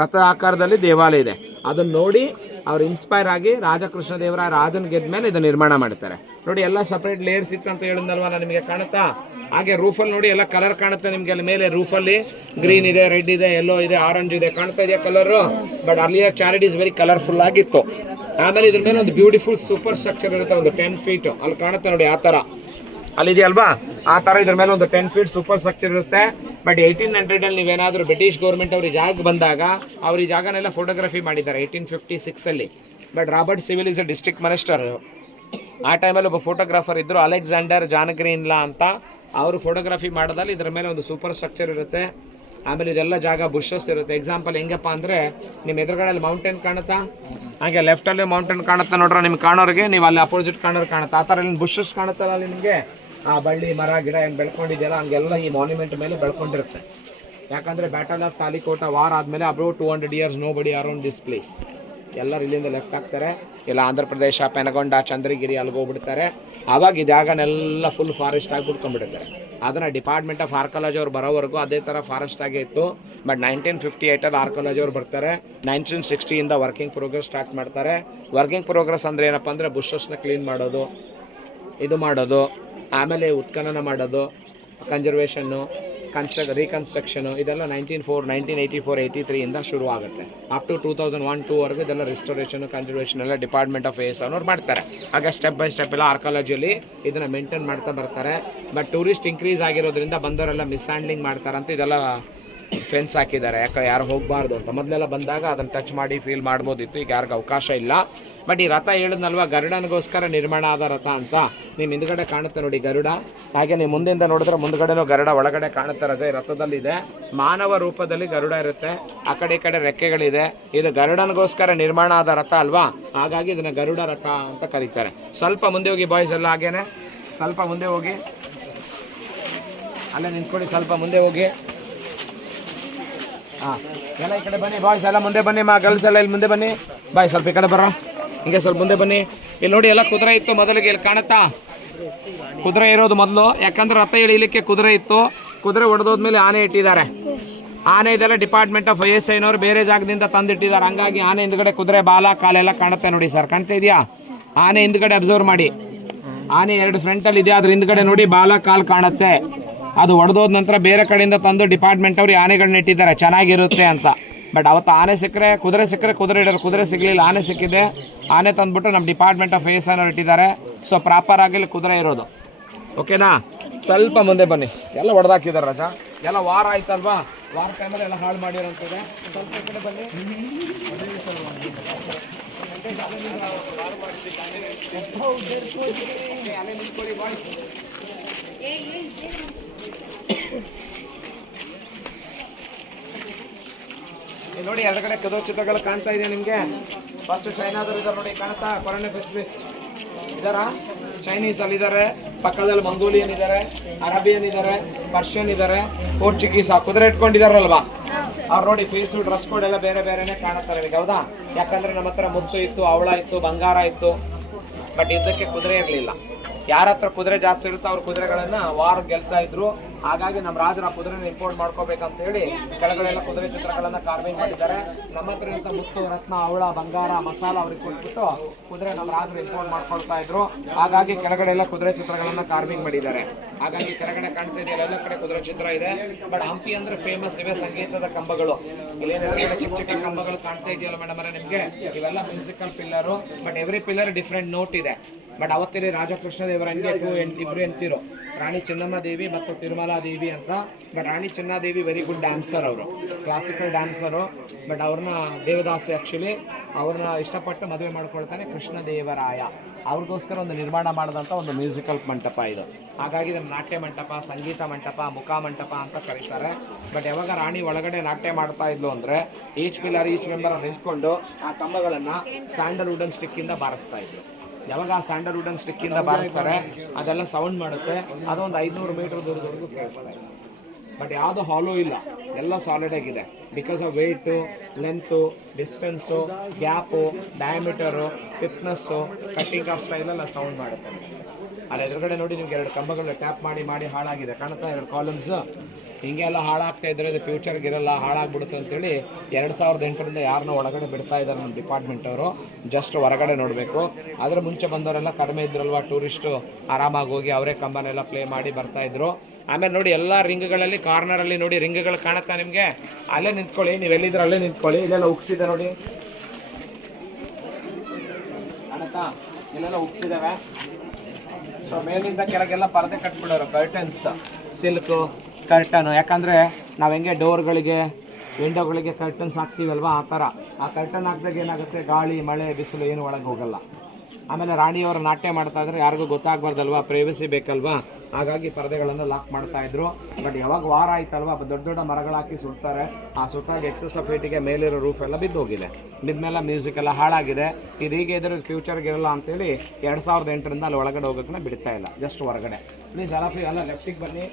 ರಥ ಆಕಾರದಲ್ಲಿ ದೇವಾಲಯ ಇದೆ. ಅದನ್ನು ನೋಡಿ ಅವ್ರು ಇನ್ಸ್ಪೈರ್ ಆಗಿ ರಾಜಕೃಷ್ಣದೇವರಾಯ ರಾಜನ ಗೆದ್ದ ಮೇಲೆ ಇದನ್ನು ನಿರ್ಮಾಣ ಮಾಡ್ತಾರೆ. ನೋಡಿ, ಎಲ್ಲ ಸಪ್ರೇಟ್ ಲೇಯರ್ಸ್ ಇತ್ತು ಅಂತ ಹೇಳಿದ್ನಲ್ವ ನಾನು ನಿಮಗೆ, ಕಾಣುತ್ತಾ? ಹಾಗೆ ರೂಫಲ್ಲಿ ನೋಡಿ ಎಲ್ಲ ಕಲರ್ ಕಾಣುತ್ತೆ ನಿಮಗೆ. ಅಲ್ಲಿ ಮೇಲೆ ರೂಫಲ್ಲಿ ಗ್ರೀನ್ ಇದೆ, ರೆಡ್ ಇದೆ, ಯೆಲ್ಲೋ ಇದೆ, ಆರೆಂಜ್ ಇದೆ, ಕಾಣ್ತಾ ಇದೆಯಾ colour? But earlier ಚಾರಿಟ್ is very colourful ಆಗಿತ್ತು. ಆಮೇಲೆ ಇದ್ರ ಮೇಲೆ ಒಂದು ಬ್ಯೂಟಿಫುಲ್ ಸೂಪರ್ ಸ್ಟ್ರಕ್ಚರ್ ಇರುತ್ತೆ, ಒಂದು 10 ಫೀಟ್. ಅಲ್ಲಿ ಕಾಣುತ್ತೆ ನೋಡಿ, ಆ ಥರ ಅಲ್ಲಿದೆಯಲ್ವಾ, ಆ ಥರ ಇದ್ರ ಮೇಲೆ ಒಂದು 10 ಫೀಟ್ ಸೂಪರ್ ಸ್ಟ್ರಕ್ಚರ್ ಇರುತ್ತೆ. ಬಟ್ 1800 ನೀವೇನಾದರೂ ಬ್ರಿಟಿಷ್ ಗೌರ್ಮೆಂಟ್ ಅವ್ರ ಜಾಗ ಬಂದಾಗ ಅವ್ರ ಈ ಜಾಗನೆಲ್ಲ ಫೋಟೋಗ್ರಫಿ ಮಾಡಿದ್ದಾರೆ 1856ಅಲ್ಲಿ. But Robert Sewell is a district minister ಆ ಟೈಮಲ್ಲಿ ಒಬ್ಬ ಫೋಟೋಗ್ರಾಫರ್ ಇದ್ದರು, ಅಲೆಕ್ಸಾಂಡರ್ ಜಾನ್ಗ್ರೀನ್ಲಾ ಅಂತ. ಅವರು ಫೋಟೋಗ್ರಫಿ ಮಾಡೋದಲ್ಲಿ ಇದರ ಮೇಲೆ ಒಂದು ಸೂಪರ್ ಸ್ಟ್ರಕ್ಚರ್ ಇರುತ್ತೆ. ಆಮೇಲೆ ಇದೆಲ್ಲ ಜಾಗ ಬುಷಸ್ ಇರುತ್ತೆ. ಎಕ್ಸಾಂಪಲ್ ಹೆಂಗಪ್ಪ ಅಂದರೆ ನಿಮ್ಮ ಎದುರುಗಡೆಯಲ್ಲಿ ಮೌಂಟೇನ್ ಕಾಣುತ್ತಾ, ಹಾಗೆ ಲೆಫ್ಟಲ್ಲಿ ಮೌಂಟೇನ್ ಕಾಣುತ್ತಾ ನೋಡ್ರೆ ನಿಮ್ಗೆ ಕಾಣೋರಿಗೆ, ನೀವು ಅಲ್ಲಿ ಅಪೋಸಿಟ್ ಕಾಣೋರು ಕಾಣುತ್ತಾ. ಆ ಥರ ಇಲ್ಲಿ ಬುಷಸ್ ಕಾಣುತ್ತಲ್ಲ ಅಲ್ಲಿ ನಿಮಗೆ, ಆ ಬಳ್ಳಿ ಮರ ಗಿಡ ಏನು ಬೆಳ್ಕೊಂಡಿದೆಯಲ್ಲ ಹಂಗೆಲ್ಲ ಈ ಮಾನ್ಯುಮೆಂಟ್ ಮೇಲೆ ಬೆಳ್ಕೊಂಡಿರುತ್ತೆ. ಯಾಕಂದರೆ ಬ್ಯಾಟಲ್ ಆಫ್ ತಾಲಿಕೋಟ ವಾರ್ ಆದಮೇಲೆ ಅಬೌಟ್ 200 years ನೋ ಬಡಿ ಅರೌಂಡ್ ದಿಸ್ ಪ್ಲೇಸ್. ಎಲ್ಲರೂ ಇಲ್ಲಿಂದ ಲೆಫ್ಟ್ ಆಗ್ತಾರೆ, ಇಲ್ಲ ಆಂಧ್ರ ಪ್ರದೇಶ, ಪೆನಗೊಂಡ, ಚಂದ್ರಗಿರಿ ಅಲ್ಲಿಗೆ ಹೋಗ್ಬಿಡ್ತಾರೆ. ಆವಾಗ ಈ ಜಾಗನೆಲ್ಲ ಫುಲ್ ಫಾರೆಸ್ಟ್ ಆಗಿ ಬಿಟ್ಕೊಂಡ್ಬಿಡ್ತಾರೆ. ಅದನ್ನು ಡಿಪಾರ್ಟ್ಮೆಂಟ್ ಆಫ್ ಆರ್ಕಾಲಜಿ ಅವ್ರು ಬರೋವರೆಗೂ ಅದೇ ಥರ ಫಾರೆಸ್ಟ್ ಆಗೇ ಇತ್ತು. ಬಟ್ 1958 ಆರ್ಕಾಲಜಿ ಅವ್ರು ಬರ್ತಾರೆ. 1960 ವರ್ಕಿಂಗ್ ಪ್ರೋಗ್ರೆಸ್ ಸ್ಟಾರ್ಟ್ ಮಾಡ್ತಾರೆ. ವರ್ಕಿಂಗ್ ಪ್ರೋಗ್ರೆಸ್ ಅಂದರೆ ಏನಪ್ಪ ಅಂದರೆ ಬುಷಸ್ನ ಕ್ಲೀನ್ ಮಾಡೋದು, ಇದು ಮಾಡೋದು, ಆಮೇಲೆ ಉತ್ಖನನ ಮಾಡೋದು, ಕನ್ಸರ್ವೇಷನ್ನು, ರೀಕನ್ಸ್ಟ್ರಕ್ಷನು, ಇದೆಲ್ಲ 1984, 83 ಶುರು ಆಗುತ್ತೆ. ಅಪ್ ಟು 2001-2ವರೆಗೂ ಇದೆಲ್ಲ ರಿಸ್ಟೋರೇಷನು, ಕನ್ಸರ್ವೇಷನ್ ಎಲ್ಲ ಡಿಪಾರ್ಟ್ಮೆಂಟ್ ಆಫ್ ಏಸ್ ಅನ್ನೋರು ಮಾಡ್ತಾರೆ. ಹಾಗೆ ಸ್ಟೆಪ್ ಬೈ ಸ್ಟೆಪ್ ಎಲ್ಲ ಆರ್ಕಾಲಜಿಯಲ್ಲಿ ಇದನ್ನು ಮೇಂಟೈನ್ ಮಾಡ್ತಾ ಬರ್ತಾರೆ. ಬಟ್ ಟೂರಿಸ್ಟ್ ಇನ್ಕ್ರೀಸ್ ಆಗಿರೋದ್ರಿಂದ ಬಂದವರೆಲ್ಲ ಮಿಸ್ಹ್ಯಾಂಡ್ಲಿಂಗ್ ಮಾಡ್ತಾರಂತ ಇದೆಲ್ಲ ಫೆನ್ಸ್ ಹಾಕಿದ್ದಾರೆ. ಯಾರು ಹೋಗಬಾರ್ದು ಅಂತ. ಮೊದಲೆಲ್ಲ ಬಂದಾಗ ಅದನ್ನು ಟಚ್ ಮಾಡಿ ಫೀಲ್ ಮಾಡ್ಬೋದಿತ್ತು, ಈಗ ಯಾರಿಗೂ ಅವಕಾಶ ಇಲ್ಲ. ಬಟ್ ಈ ರಥ ಹೇಳಿದ್ನಲ್ವ, ಗರುಡನಿಗೋಸ್ಕರ ನಿರ್ಮಾಣ ಆದ ರಥ ಅಂತ. ನಿಮ್ಮ ಹಿಂದ್ಗಡೆ ಕಾಣುತ್ತೆ ನೋಡಿ ಗರುಡ, ಹಾಗೆ ನೀವು ಮುಂದಿಂದ ನೋಡಿದ್ರೆ ಮುಂದ್ಗಡೆನೂ ಗರುಡ ಒಳಗಡೆ ಕಾಣುತ್ತೆ. ರಥ ರಥದಲ್ಲಿದೆ, ಮಾನವ ರೂಪದಲ್ಲಿ ಗರುಡ ಇರುತ್ತೆ, ಆ ಕಡೆ ಈ ಕಡೆ ರೆಕ್ಕೆಗಳಿದೆ. ಇದು ಗರುಡನಿಗೋಸ್ಕರ ನಿರ್ಮಾಣ ಆದ ರಥ ಅಲ್ವಾ, ಹಾಗಾಗಿ ಇದನ್ನು ಗರುಡ ರಥ ಅಂತ ಕರೀತಾರೆ. ಸ್ವಲ್ಪ ಮುಂದೆ ಹೋಗಿ ಬಾಯ್ಸ್ ಎಲ್ಲ, ಹಾಗೇನೆ ಸ್ವಲ್ಪ ಮುಂದೆ ಹೋಗಿ, ಅಲ್ಲೇ ನಿಂತ್ಕೊಳ್ಳಿ, ಸ್ವಲ್ಪ ಮುಂದೆ ಹೋಗಿ. ಹಾಂ, ಎಲ್ಲ ಈ ಕಡೆ ಬನ್ನಿ ಬಾಯ್ಸ್, ಎಲ್ಲ ಮುಂದೆ ಬನ್ನಿ. ಗರ್ಲ್ಸ್ ಎಲ್ಲ ಇಲ್ಲಿ ಮುಂದೆ ಬನ್ನಿ. ಬಾಯ್ ಸ್ವಲ್ಪ ಈ ಕಡೆ ಬರೋ, ಹಿಂಗೆ ಸ್ವಲ್ಪ ಮುಂದೆ ಬನ್ನಿ. ಇಲ್ಲಿ ನೋಡಿ ಎಲ್ಲ ಕುದುರೆ ಇತ್ತು ಮೊದಲಿಗೆ, ಇಲ್ಲಿ ಕಾಣುತ್ತಾ ಕುದುರೆ ಇರೋದು ಮೊದಲು. ಯಾಕಂದ್ರೆ ರಥ ಇಳಿಲಿಕ್ಕೆ ಕುದುರೆ ಇತ್ತು, ಕುದುರೆ ಹೊಡೆದೋದ್ಮೇಲೆ ಆನೆ ಇಟ್ಟಿದ್ದಾರೆ. ಆನೆ ಇದೆಲ್ಲ ಡಿಪಾರ್ಟ್ಮೆಂಟ್ ಆಫ್ ASIನವರು ಬೇರೆ ಜಾಗದಿಂದ ತಂದಿಟ್ಟಿದ್ದಾರೆ. ಹಂಗಾಗಿ ಆನೆ ಹಿಂದ್ಗಡೆ ಕುದುರೆ ಬಾಲ ಕಾಲೆಲ್ಲ ಕಾಣುತ್ತೆ ನೋಡಿ ಸರ್, ಕಾಣ್ತಾ ಇದೆಯಾ? ಆನೆ ಹಿಂದ್ಗಡೆ ಅಬ್ಸರ್ವ್ ಮಾಡಿ, ಆನೆ 2 ಫ್ರಂಟಲ್ಲಿ ಇದೆ, ಅದ್ರ ಹಿಂದ್ಗಡೆ ನೋಡಿ ಬಾಲ ಕಾಲು ಕಾಣುತ್ತೆ. ಅದು ಹೊಡೆದೋದ ನಂತರ ಬೇರೆ ಕಡೆಯಿಂದ ತಂದು ಡಿಪಾರ್ಟ್ಮೆಂಟ್ ಅವ್ರು ಆನೆಗಳನ್ನ ಇಟ್ಟಿದ್ದಾರೆ ಚೆನ್ನಾಗಿರುತ್ತೆ ಅಂತ. ಬಟ್ ಅವತ್ತು ಆನೆ ಸಿಕ್ಕರೆ ಕುದುರೆ ಇಡೋರು, ಕುದುರೆ ಸಿಗಲಿಲ್ಲ, ಆನೆ ಸಿಕ್ಕಿದೆ. ಆನೆ ತಂದುಬಿಟ್ಟು ನಮ್ಮ ಡಿಪಾರ್ಟ್ಮೆಂಟ್ ಆಫ್ ASIನವ್ರು ಇಟ್ಟಿದ್ದಾರೆ. ಸೊ ಪ್ರಾಪರ್ ಆಗಿ ಕುದುರೆ ಇರೋದು. ಓಕೆನಾ? ಸ್ವಲ್ಪ ಮುಂದೆ ಬನ್ನಿ. ಎಲ್ಲ ಹೊಡೆದಾಕಿದ್ದಾರೆ ರಾಜ, ಎಲ್ಲ ವಾರ ಆಯ್ತಲ್ವಾ, ವಾರ ಟೈಮಲ್ಲಿ ಎಲ್ಲ ಹಾಳು ಮಾಡಿರೋಂಥದ್ದೆ. ಸ್ವಲ್ಪ ಈ ಕಡೆ ಬನ್ನಿ. ನೋಡಿ ಎಡಗಡೆ ಕದೋ ಚಿತ್ರಗಳು ಕಾಣ್ತಾ ಇದೆ ನಿಮಗೆ. ಫಸ್ಟ್ ಚೈನಾದವ್ರು ಇದ್ದಾರೆ ನೋಡಿ, ಕಾಣ್ತಾ? ಕೊರೋನಾ ಸ್ಪೆಷಲಿಸ್ಟ್ ಇದಾರ, ಚೈನೀಸ್ ಅಲ್ಲಿ ಇದ್ದಾರೆ, ಪಕ್ಕದಲ್ಲಿ ಮಂಗೋಲಿಯನ್ ಇದ್ದಾರೆ, ಅರೇಬಿಯನ್ ಇದ್ದಾರೆ, ಪರ್ಷಿಯನ್ ಇದ್ದಾರೆ, ಪೋರ್ಚುಗೀಸ್. ಆ ಕುದುರೆ ಇಟ್ಕೊಂಡಿದಾರಲ್ವಾ ಅವ್ರು ನೋಡಿ, ಫೇಸು ಡ್ರೆಸ್ ಕೋಡ್ ಎಲ್ಲ ಬೇರೆ ಬೇರೆನೆ ಕಾಣುತ್ತಾರೆ ನಿಮಗೆ, ಹೌದಾ? ಯಾಕಂದ್ರೆ ನಮ್ಮ ಹತ್ರ ಮುತ್ತು ಇತ್ತು, ಅವಳ ಇತ್ತು, ಬಂಗಾರ ಇತ್ತು. ಬಟ್ ಇದಕ್ಕೆ ಕುದುರೆ ಇರಲಿಲ್ಲ. ಯಾರ ಹತ್ರ ಕುದುರೆ ಜಾಸ್ತಿ ಇರುತ್ತೋ ಅವ್ರ ಕುದುರೆಗಳನ್ನ ವಾರ ಗೆಲ್ತಾ ಇದ್ರು. ಹಾಗಾಗಿ ನಮ್ಮ ರಾಜರ ಕುದುರೆನ ಇಂಪೋರ್ಟ್ ಮಾಡ್ಕೋಬೇಕಂತ ಹೇಳಿ ಕೆಳಗಡೆಲ್ಲ ಕುದುರೆ ಚಿತ್ರಗಳನ್ನ ಕಾರ್ವಿಂಗ್ ಮಾಡಿದ್ದಾರೆ. ನಮ್ಮ ಹತ್ರ ಇರುವಂತ ಮುತ್ತು, ರತ್ನ, ಅವಳ, ಬಂಗಾರ, ಮಸಾಲ ಅವ್ರಿಗೆ ಕೊಟ್ಬಿಟ್ಟು ಕುದುರೆ ನಮ್ಮ ರಾಜರು ಇಂಪೋರ್ಟ್ ಮಾಡ್ಕೊಳ್ತಾ ಇದ್ರು. ಹಾಗಾಗಿ ಕೆಳಗಡೆ ಎಲ್ಲ ಕುದುರೆ ಚಿತ್ರಗಳನ್ನ ಕಾರ್ವಿಂಗ್ ಮಾಡಿದ್ದಾರೆ. ಹಾಗಾಗಿ ಕೆಳಗಡೆ ಕಾಣ್ತಾ ಇದೆಯಲ್ಲ, ಎಲ್ಲ ಕಡೆ ಕುದುರೆ ಚಿತ್ರ ಇದೆ. ಬಟ್ ಹಂಪಿ ಅಂದ್ರೆ ಫೇಮಸ್ ಇವೆ ಸಂಗೀತದ ಕಂಬಗಳು. ಇಲ್ಲೇನೆಲ್ಲ ಚಿಕ್ಕ ಚಿಕ್ಕ ಕಂಬಗಳು ಕಾಣ್ತಾ ಇದೆಯಲ್ಲ ಮೇಡಮ್ ಅವರೇ ನಿಮಗೆ, ಇವೆಲ್ಲ musical pillar. But every pillar different note ಇದೆ. ಬಟ್ ಅವತ್ತಿನ ರಾಜಕೃಷ್ಣ ದೇವರಂಗೆ ಇಬ್ರು ಎಂತಿರು, ರಾಣಿ ಚೆನ್ನಮ್ಮ ದೇವಿ ಮತ್ತು ತಿರುಮಲಾ ದೇವಿ ಅಂತ. But Rani Chennadevi very good dancer, ಅವರು ಕ್ಲಾಸಿಕಲ್ ಡ್ಯಾನ್ಸರು. ಬಟ್ ಅವ್ರನ್ನ ದೇವದಾಸಿ ಆ್ಯಕ್ಚುಲಿ ಅವ್ರನ್ನ ಇಷ್ಟಪಟ್ಟು ಮದುವೆ ಮಾಡ್ಕೊಳ್ತಾನೆ ಕೃಷ್ಣ ದೇವರಾಯ. ಅವ್ರಿಗೋಸ್ಕರ ಒಂದು ನಿರ್ಮಾಣ ಮಾಡಿದಂಥ ಒಂದು ಮ್ಯೂಸಿಕಲ್ ಮಂಟಪ ಇದು. ಹಾಗಾಗಿ ಇದನ್ನು ನಾಟ್ಯ ಮಂಟಪ, ಸಂಗೀತ ಮಂಟಪ, ಮುಖ ಮಂಟಪ ಅಂತ ಕರೀತಾರೆ. ಬಟ್ ಯಾವಾಗ ರಾಣಿ ಒಳಗಡೆ ನಾಟ್ಯ ಮಾಡ್ತಾ ಇದ್ಲು ಅಂದರೆ ಈಚ್ ಪಿಲ್ಲರ್ ಈಚ್ ಮೆಂಬರ್ ನಿಂತ್ಕೊಂಡು ಆ ಕಂಬಗಳನ್ನು ಸ್ಯಾಂಡಲ್ವುಡನ್ ಸ್ಟಿಕ್ಕಿಂದ ಬಾರಿಸ್ತಾ ಇದ್ರು. ಯಾವಾಗ ಆ ಸ್ಯಾಂಡಲ್ವುಡನ್ ಸ್ಟಿಕ್ಕಿಂದ ಬಾರಿಸ್ತಾರೆ ಅದೆಲ್ಲ ಸೌಂಡ್ ಮಾಡುತ್ತೆ. ಅದೊಂದು 500 ಮೀಟರ್ ದೂರದವರೆಗೂ ಕೇಳ್ತಾರೆ. ಬಟ್ ಯಾವುದು ಹಾಲೋ ಇಲ್ಲ, ಎಲ್ಲ ಸಾಲಿಡ್ ಆಗಿದೆ. Because of weight, length, distance, gap, diameter, thickness, cutting of ಸ್ಟೈಲೆಲ್ಲ ಸೌಂಡ್ ಮಾಡುತ್ತೆ. ಅಲ್ಲಿ ಎದುರುಗಡೆ ನೋಡಿ ನಿಮ್ಗೆ 2 ಕಂಬಗಳು ಟ್ಯಾಪ್ ಮಾಡಿ ಹಾಳಾಗಿದೆ, ಕಾಣುತ್ತಾ? 2 ಕಾಲಮ್ಸ್ ಹಿಂಗೆಲ್ಲ ಹಾಳಾಗ್ತಾ ಇದ್ರೆ ಇದು ಫ್ಯೂಚರ್ಗೆ ಇರಲ್ಲ, ಹಾಳಾಗ್ಬಿಡುತ್ತೆ ಅಂತೇಳಿ 2008ರಿಂದ ಯಾರನ್ನ ಒಳಗಡೆ ಬಿಡ್ತಾ ಇದ್ದಾರೆ ನಮ್ಮ ಡಿಪಾರ್ಟ್ಮೆಂಟ್ ಅವರು. ಜಸ್ಟ್ ಹೊರಗಡೆ ನೋಡಬೇಕು. ಅದರ ಮುಂಚೆ ಬಂದವರೆಲ್ಲ ಕಡಿಮೆ ಇದ್ರಲ್ವ, ಟೂರಿಸ್ಟು ಆರಾಮಾಗಿ ಹೋಗಿ ಅವರೇ ಕಂಬನೆಲ್ಲ ಪ್ಲೇ ಮಾಡಿ ಬರ್ತಾಯಿದ್ರು. ಆಮೇಲೆ ನೋಡಿ ಎಲ್ಲ ರಿಂಗ್ಗಳಲ್ಲಿ ಕಾರ್ನರಲ್ಲಿ ನೋಡಿ ರಿಂಗ್ಗಳು ಕಾಣುತ್ತಾ ನಿಮಗೆ? ಅಲ್ಲೇ ನಿಂತ್ಕೊಳ್ಳಿ, ನೀವು ಎಲ್ಲಿದ್ರೆ ಅಲ್ಲೇ ನಿಂತ್ಕೊಳ್ಳಿ. ಇಲ್ಲೆಲ್ಲ ಉಕ್ಸಿದೆ ನೋಡಿ, ಕಾಣುತ್ತಾ? ಇಲ್ಲೆಲ್ಲ ಉಕ್ಸಿದಾವೆ. ಸೊ ಮೇಲಿಂದ ಕೆಳಗೆಲ್ಲ ಪರದೆ ಕಟ್ಬಿಡೋರು, ಕರ್ಟನ್ಸ್, ಸಿಲ್ಕು ಕರ್ಟನು. ಯಾಕಂದರೆ ನಾವು ಹೆಂಗೆ ಡೋರ್ಗಳಿಗೆ, ವಿಂಡೋಗಳಿಗೆ ಕರ್ಟನ್ಸ್ ಹಾಕ್ತೀವಲ್ವ, ಆ ಥರ. ಆ ಕರ್ಟನ್ ಹಾಕಿದಾಗ ಏನಾಗುತ್ತೆ, ಗಾಳಿ, ಮಳೆ, ಬಿಸಿಲು ಏನು ಒಳಗೆ ಹೋಗಲ್ಲ. ಆಮೇಲೆ ರಾಣಿಯವರು ನಾಟ್ಯ ಮಾಡ್ತಾ ಇದ್ರೆ ಯಾರಿಗೂ ಗೊತ್ತಾಗಬಾರ್ದಲ್ವಾ, ಪ್ರೈವಸಿ ಬೇಕಲ್ವಾ, ಹಾಗಾಗಿ ಪರದೆಗಳನ್ನು ಲಾಕ್ ಮಾಡ್ತಾ ಇದ್ರು. ಬಟ್ ಯಾವಾಗ ವಾರ ಆಯ್ತಲ್ವಾ, ದೊಡ್ಡ ದೊಡ್ಡ ಮರಗಳು ಹಾಕಿ ಸುಡ್ತಾರೆ. ಆ ಸುಟ್ಟಾಗ ಎಕ್ಸಸ್ ಆಫ್ ಹೀಟಿಗೆ ಮೇಲಿರೋ ರೂಫ್ ಎಲ್ಲ ಬಿದ್ದೋಗಿದೆ, ಬಿದ್ಮೇಲೆ ಮ್ಯೂಸಿಕ್ ಎಲ್ಲ ಹಾಳಾಗಿದೆ. ಇದು ಹೀಗೆ ಇದ್ರೆ ಫ್ಯೂಚರ್ಗೆ ಇರಲ್ಲ ಅಂತೇಳಿ 2008ರಿಂದ ಅಲ್ಲಿ ಒಳಗಡೆ ಹೋಗೋಕ್ಕನ್ನ ಬಿಡ್ತಾ ಇಲ್ಲ, ಜಸ್ಟ್ ಹೊರಗಡೆ. ಪ್ಲೀಸ್ ಎಲ್ಲ ಲೆಫ್ಟಿಗೆ ಬನ್ನಿ.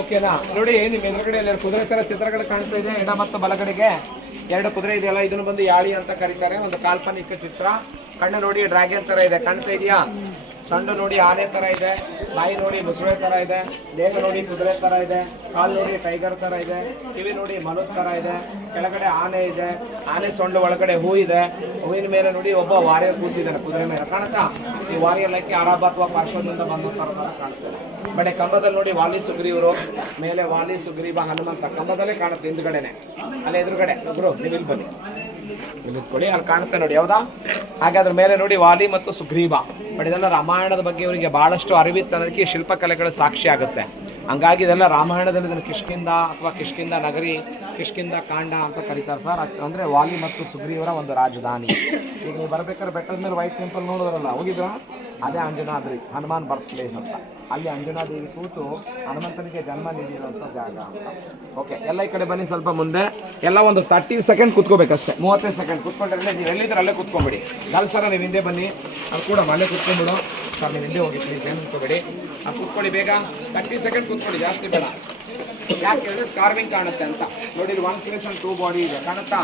ಓಕೆನಾ, ನೋಡಿ ನಿಮ್ಮ ಎದುರುಗಡೆ ಕುದುರೆ ತರ ಚಿತ್ರಗಳು ಕಾಣ್ತಾ ಇದೆ. ಎಡ ಮತ್ತು ಬಲಗಡೆಗೆ 2 ಕುದುರೆ ಇದೆಯಲ್ಲ, ಇದನ್ನು ಬಂದು ಯಾಳಿ ಅಂತ ಕರೀತಾರೆ. ಒಂದು ಕಾಲ್ಪನಿಕ ಚಿತ್ರ. ಕಣ್ಣು ನೋಡಿ ಡ್ರ್ಯಾಗನ್ ತರ ಇದೆ, ಕಾಣ್ತಾ ಇದೆಯಾ? ಸೊಂಡು ನೋಡಿ ಆನೆ ತರ ಇದೆ, ಬಾಯಿ ನೋಡಿ ಮುಸುಳೆ ತರ ಇದೆ, ದೇಹ ನೋಡಿ ಕುದುರೆ ತರ ಇದೆ, ಕಾಲು ನೋಡಿ ಟೈಗರ್ ತರ ಇದೆ, ಕಿವಿ ನೋಡಿ ಮನುದ್ ತರ ಇದೆ, ಕೆಳಗಡೆ ಆನೆ ಇದೆ, ಆನೆ ಸೊಂಡು ಒಳಗಡೆ ಹೂ ಇದೆ, ಹೂವಿನ ಮೇಲೆ ನೋಡಿ ಒಬ್ಬ ವಾರಿಯರ್ ಕೂತಿದ್ದಾನೆ ಕುದುರೆ ಮೇಲೆ, ಕಾಣುತ್ತಾ? ಈ ವಾರಿಯರ್ ಲೈಕ್ ಅರಬ್ ಅಥವಾ ಪಾರ್ಶ್ವದಿಂದ ಬಂದ ತರ ಕಾಣ್ತಾರೆ. ಬಡೆ ಕಂಬದಲ್ಲಿ ನೋಡಿ ವಾಲಿ ಸುಗ್ರೀವರು, ಮೇಲೆ ವಾಲಿ ಸುಗ್ರೀವ ಹನುಮಂತ ಕಂಬದಲ್ಲೇ ಕಾಣುತ್ತೆ, ಹಿಂದ್ಗಡೆನೆ ಅಲ್ಲಿ ಎದುರುಗಡೆ. ಒಬ್ರು ನೀವು ಇಲ್ಲಿ ಬನ್ನಿ, ಇಲ್ಲಿ ಕೊಡಿ, ಅಲ್ಲಿ ಕಾಣುತ್ತೆ ನೋಡಿ, ಯಾವ್ದಾ? ಹಾಗೆ ಅದ್ರ ಮೇಲೆ ನೋಡಿ ವಾಲಿ ಮತ್ತು ಸುಗ್ರೀವ. ಬಟ್ ಇದೆಲ್ಲ ರಾಮಾಯಣದ ಬಗ್ಗೆ ಇವರಿಗೆ ಬಹಳಷ್ಟು ಅರಿವಿತ್ತು ಅನ್ನೋದಕ್ಕೆ ಶಿಲ್ಪಕಲೆಗಳು ಸಾಕ್ಷಿ ಆಗುತ್ತೆ. ಹಂಗಾಗಿ ಇದೆಲ್ಲ ರಾಮಾಯಣದಲ್ಲಿ ಇದನ್ನು ಕಿಷ್ಕಿಂದ ಅಥವಾ ಕಿಷ್ಕಿಂದ ನಗರಿ, ಕಿಷ್ಕಿಂದ ಕಾಂಡ ಅಂತ ಕರೀತಾರೆ ಸರ್. ಅಂದರೆ ವಾಲಿ ಮತ್ತು ಸುಗ್ರೀವರ ಒಂದು ರಾಜಧಾನಿ. ಈಗ ನೀವು ಬರ್ಬೇಕಾದ್ರೆ ಬೆಟ್ಟದ ಮೇಲೆ ವೈಟ್ ಟೆಂಪಲ್ ನೋಡಿದ್ರಲ್ಲ, ಹೋಗಿದ್ರ? ಅದೇ ಅಂಜನಾದ್ರಿ, ಹನುಮಾನ್ ಬರ್ತ್ ಪ್ಲೇಸ್ ಅಂತ. ಅಲ್ಲಿ ಅಂಜನಾದೇವಿ ಕೂತು ಹನುಮಂತನಿಗೆ ಜನ್ಮ ನೀಡಿರುವಂಥ ಜಾಗ ಅಂತ. ಓಕೆ, ಎಲ್ಲ ಈ ಕಡೆ ಬನ್ನಿ, ಸ್ವಲ್ಪ ಮುಂದೆ. ಎಲ್ಲ ಒಂದು 30 ಸೆಕೆಂಡ್ ಕೂತ್ಕೋಬೇಕಷ್ಟೇ, 35 ಸೆಕೆಂಡ್ ಕೂತ್ಕೊಂಡ್ರೆ ನೀವು ಎಲ್ಲಿದ್ರೆ ಅಲ್ಲೇ ಕೂತ್ಕೊಂಬಿಡಿ. ಸರ ನೀವು ಹಿಂದೆ ಬನ್ನಿ, ಅದು ಕೂಡ ಮನೆ ಕೂತ್ಕೊಂಡ್ಬಿಡು ಸರ್. ನೀವು ಹಿಂದೆ ಹೋಗಿ ಪ್ಲೀಸ್, ಏನು ಕೂತ್ಕೊಬೇಡಿ, ಅದು ಕೂತ್ಕೊಳ್ಳಿ ಬೇಗ. 30 ಸೆಕೆಂಡ್ ಕೂತ್ಕೊಳ್ಳಿ, ಜಾಸ್ತಿ ಬೇಡ. ಯಾಕೆ ಹೇಳಿದ್ರೆ ಕಾರ್ವಿಂಗ್ ಕಾಣುತ್ತೆ ಅಂತ. ನೋಡಿ ಇಲ್ಲಿ 1 ಪ್ಲೇಸ್ ಅಂಡ್ 2 ಬಾಡಿ ಇದೆ, ಕಾಣುತ್ತಾ?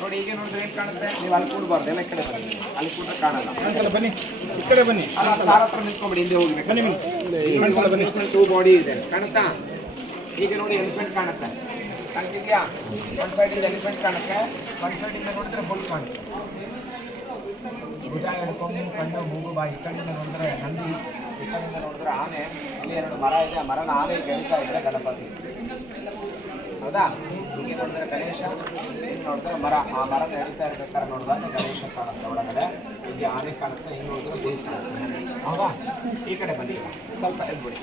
ನೋಡಿ ಹೀಗೆ ನೋಡಿದ್ರೆ ಏನು ಕಾಣುತ್ತೆ? ನೀವು ಅಲ್ಲಿ ಕೂಡಬಾರ್ದು, ಎಲ್ಲ ಈ ಕಡೆ ಬನ್ನಿ, ಅಲ್ಲಿ ಕೂತ್ರೆ ಕಾಣಲ್ಲ. ಒಂದ್ಸಲ ಬನ್ನಿ, ಈ ಕಡೆ ಬನ್ನಿ. ಅಲ್ಲ, ಸಾರ್ ಹತ್ರ ನಿಂತ್ಕೊಂಡ್ಬಿಡಿ, ಹಿಂದೆ ಹೋಗ್ಬೇಕು. ಬನ್ನಿ ಬನ್ನಿ. 2 ಬಾಡಿ ಇದೆ, ಕಾಣುತ್ತಾ? ಈಗ ನೋಡಿ ಎಲಿಫೆಂಟ್ ಕಾಣುತ್ತೆ, ಕಾಣ್ತಿದ್ಯಾ? ಒಂದು ಸೈಡಿಂದ ಎಲಿಫೆಂಟ್ ಕಾಣುತ್ತೆ, ಒಂದು ಸೈಡಿಂದ ನೋಡಿದ್ರೆ ಬುಲ್ ಕಾಣುತ್ತೆ. ಭುಜ, ಕೊಂಬು, ಕಣ್ಣು, ಮೂಗು, ಬಾಯಿ. ಈ ಕಡೆಯಿಂದ ನೋಡಿದ್ರೆ ನಂದಿ, ಈ ಕಡೆಯಿಂದ ನೋಡಿದ್ರೆ ಆನೆ. ಇಲ್ಲಿ 2 ಮರ ಇದೆ, ಆ ಮರನ ಆನೆ ಗೆಳಿತಾ ಇದ್ರೆ ಗಣಪತಿ, ಹೌದಾ? ಹೀಗೆ ನೋಡಿದ್ರೆ ಗಣೇಶ, ಹಿಂಗೆ ನೋಡಿದ್ರೆ ಮರ, ಆ ಮರದ ಎಳಿತಾ ಇರ್ಬೇಕಾದ್ರೆ ನೋಡಿದಾಗ ಗಣೇಶ ಕಾಣುತ್ತೆ ಒಳಗಡೆ. ಹೀಗೆ ಆನೆ ಕಾಣುತ್ತೆ, ಹಿಂಗೆ ನೋಡಿದ್ರೆ ದೇಶ ಕಾಣುತ್ತೆ, ಹೌದಾ? ಈ ಕಡೆ ಬನ್ನಿ, ಸ್ವಲ್ಪ ಎದ್ಬಿಡಿ.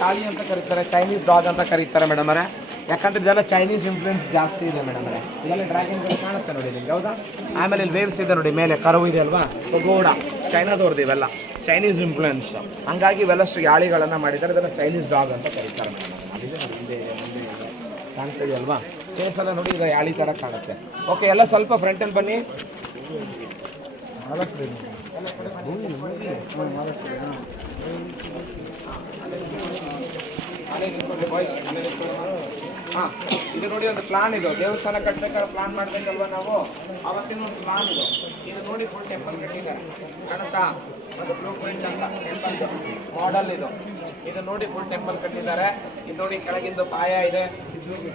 ಚಾಳಿ ಅಂತ ಕರೀತಾರೆ, ಚೈನೀಸ್ ಡಾಗ್ ಅಂತ ಕರೀತಾರೆ ಮೇಡಮ್ ಅವರೇ. ಯಾಕಂದ್ರೆ ಇದೆಲ್ಲ ಚೈನೀಸ್ ಇನ್ಫ್ಲೂಯೆನ್ಸ್ ಜಾಸ್ತಿ ಇದೆ ಮೇಡಮ್ ಅವರೇ. ಇದೆಲ್ಲ ಡ್ರ್ಯಾಗನ್ಗಳು ಕಾಣುತ್ತೆ ನೋಡಿ ನಿಮ್ಗೆ, ಹೌದಾ? ಆಮೇಲೆ ಇಲ್ಲಿ ವೇವ್ಸ್ ಇದೆ ನೋಡಿ, ಮೇಲೆ ಕರುವು ಇದೆ ಅಲ್ವಾ, ಗೋಡ, ಚೈನಾದವ್ರದ್ದು ಇವೆಲ್ಲ ಚೈನೀಸ್ ಇನ್ಫ್ಲೂಯೆನ್ಸ್. ಹಂಗಾಗಿ ಇವೆಲ್ಲಷ್ಟು ಯಾಳಿಗಳನ್ನು ಮಾಡಿದ್ದಾರೆ, ಇದನ್ನು ಚೈನೀಸ್ ಡಾಗ್ ಅಂತ ಕರೀತಾರೆ ಮೇಡಮ್. ಅಲ್ಲಿದೆ ನೋಡಿ, ಹಿಂದೆ ಕಾಣ್ತಾ ಇದೆಯಲ್ವಾ? ಚೇಸ್ ಎಲ್ಲ ನೋಡಿ, ಈಗ ಯಾಳಿ ಥರ ಕಾಣುತ್ತೆ. ಓಕೆ, ಎಲ್ಲ ಸ್ವಲ್ಪ ಫ್ರಂಟಲ್ಲಿ ಬನ್ನಿ. ಹಾಂ, ಇದು ನೋಡಿ ಒಂದು ಪ್ಲಾನ್ ಇದು. ದೇವಸ್ಥಾನ ಕಟ್ಟಬೇಕಾದ್ರೆ ಪ್ಲಾನ್ ಮಾಡಬೇಕಲ್ವ ನಾವು, ಅವತ್ತಿನ ಒಂದು ಪ್ಲಾನ್ ಇದು. ಇದು ನೋಡಿ ಫುಲ್ ಟೆಂಪಲ್ ಕಟ್ಟಿದ್ದಾರೆ, ಕಾಣುತ್ತಾ? ಒಂದು ಬ್ಲೂ ಪ್ರಿಂಟ್ ಅಂತ ಟೆಂಪಲ್ ಮಾಡೆಲ್ ಇದು. ಇದು ನೋಡಿ ಫುಲ್ ಟೆಂಪಲ್ ಕಟ್ಟಿದ್ದಾರೆ. ಇದು ನೋಡಿ ಕೆಳಗಿಂದು ಪಾಯ ಇದೆ,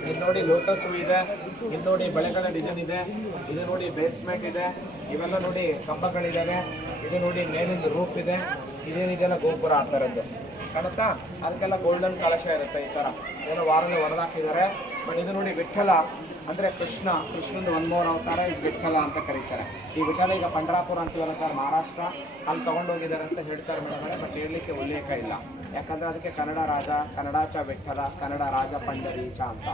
ಇದು ನೋಡಿ ಲೋಟಸ್ ಇದೆ, ಇದು ನೋಡಿ ಬೆಳೆಗಳ ಡಿಸೈನ್ ಇದೆ, ಇದು ನೋಡಿ ಬೇಸ್ಮೆಂಟ್ ಇದೆ, ಇವೆಲ್ಲ ನೋಡಿ ಕಂಬಗಳಿದ್ದಾವೆ, ಇದು ನೋಡಿ ಮೇಲಿಂದ ರೂಫ್ ಇದೆ, ಇದೇನಿದೆಲ್ಲ ಗೋಪುರ ಆ ಥರದ್ದು, ಕಾಣುತ್ತಾ? ಅದಕ್ಕೆಲ್ಲ ಗೋಲ್ಡನ್ ಕಲಶ ಇರುತ್ತೆ, ಈ ಥರ ಏನೋ ವಾರನೇ ಹೊಡೆದಾಕಿದ್ದಾರೆ. ಬಟ್ ಇದು ನೋಡಿ ವಿಠಲ ಅಂದರೆ ಕೃಷ್ಣನ ಒನ್ಮೋರ್ ಅವತಾರ ಇದು ವಿಠಲ ಅಂತ ಕರೀತಾರೆ. ಈ ವಿಠಲ ಈಗ ಪಂಡ್ರಾಪುರ ಅಂತೀವಲ್ಲ ಸರ್, ಮಹಾರಾಷ್ಟ್ರ, ಅಲ್ಲಿ ತೊಗೊಂಡೋಗಿದ್ದಾರೆ ಅಂತ ಹೇಳ್ತಾರೆ ಮೇಡಮ್. ಬಟ್ ಹೇಳಲಿಕ್ಕೆ ಉಲ್ಲೇಖ ಇಲ್ಲ, ಯಾಕಂದರೆ ಅದಕ್ಕೆ ಕನ್ನಡ ರಾಜ, ಕನ್ನಡಾಚ ವಿಠಲ, ಕನ್ನಡ ರಾಜ ಪಂಡರೀಚ ಅಂತ.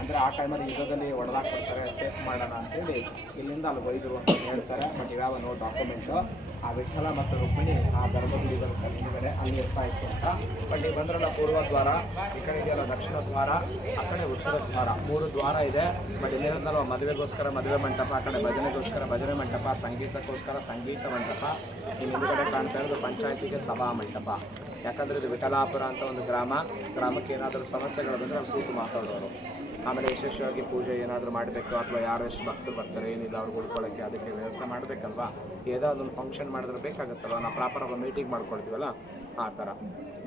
ಅಂದರೆ ಆ ಟೈಮಲ್ಲಿ ಯುಗದಲ್ಲಿ ಹೊಡೆದಾಕ್ಬಿಡ್ತಾರೆ, ಸೇಫ್ ಮಾಡೋಣ ಅಂತೇಳಿ ಇಲ್ಲಿಂದ ಅಲ್ಲಿ ಒಯ್ದರು ಅಂತ ಹೇಳ್ತಾರೆ. ಬಟ್ ಇವ್ಯಾವ ನೋ ಡಾಕ್ಯುಮೆಂಟು. ಆ ವಿಠಲ ಮತ್ತು ರುಕ್ಮಿಣಿ ಆ ಗರ್ಭಗುಡಿ ಬರುತ್ತೆ ಹಿಂದುಗಡೆ, ಅಲ್ಲಿ ಇರ್ತಾ ಇತ್ತು ಅಂತ. ಬಟ್ ಈಗ ಬಂದ್ರಲ್ಲ ಪೂರ್ವ ದ್ವಾರ, ಈ ಕಡೆ ಇದೆಯಲ್ಲ ದಕ್ಷಿಣ ದ್ವಾರ, ಆ ಕಡೆ ಉತ್ತರ ದ್ವಾರ, 3 ದ್ವಾರ ಇದೆ. ಬಟ್ ಇಲ್ಲಿರೋದಲ್ಲ ಮದುವೆಗೋಸ್ಕರ ಮದುವೆ ಮಂಟಪ, ಆ ಕಡೆ ಭಜನೆಗೋಸ್ಕರ ಭಜನೆ ಮಂಟಪ, ಸಂಗೀತಕ್ಕೋಸ್ಕರ ಸಂಗೀತ ಮಂಟಪ, ನಿಮ್ಮ ಹಿಂದುಗಡೆ ಕಾಣ್ತಾ ಇರೋದು ಪಂಚಾಯತಿಗೆ ಸಭಾ ಮಂಟಪ. ಯಾಕಂದರೆ ಇದು ವಿಠಲಾಪುರ ಅಂತ ಒಂದು ಗ್ರಾಮಕ್ಕೆ ಏನಾದರೂ ಸಮಸ್ಯೆಗಳು ಬಂದರೆ ಅಲ್ಲಿ ಕೂತು ಮಾತಾಡೋರು. ಆಮೇಲೆ ವಿಶೇಷವಾಗಿ ಪೂಜೆ ಏನಾದರೂ ಮಾಡಬೇಕು ಅಥವಾ ಯಾರು ಎಷ್ಟು ಭಕ್ತರು ಬರ್ತಾರೆ ಏನಿಲ್ಲ ಅವ್ರಿಗೆ ಉಳ್ಕೊಳ್ಳೋಕ್ಕೆ ಅದಕ್ಕೆ ವ್ಯವಸ್ಥೆ ಮಾಡಬೇಕಲ್ವಾ. ಏನೋ ಅದೊಂದು ಫಂಕ್ಷನ್ ಮಾಡಿದ್ರೆ ಬೇಕಾಗುತ್ತಲ್ವ, ನಾವು ಪ್ರಾಪರ್ ಒಂದು ಮೀಟಿಂಗ್ ಮಾಡ್ಕೊಳ್ತೀವಲ್ಲ ಆ ಥರ.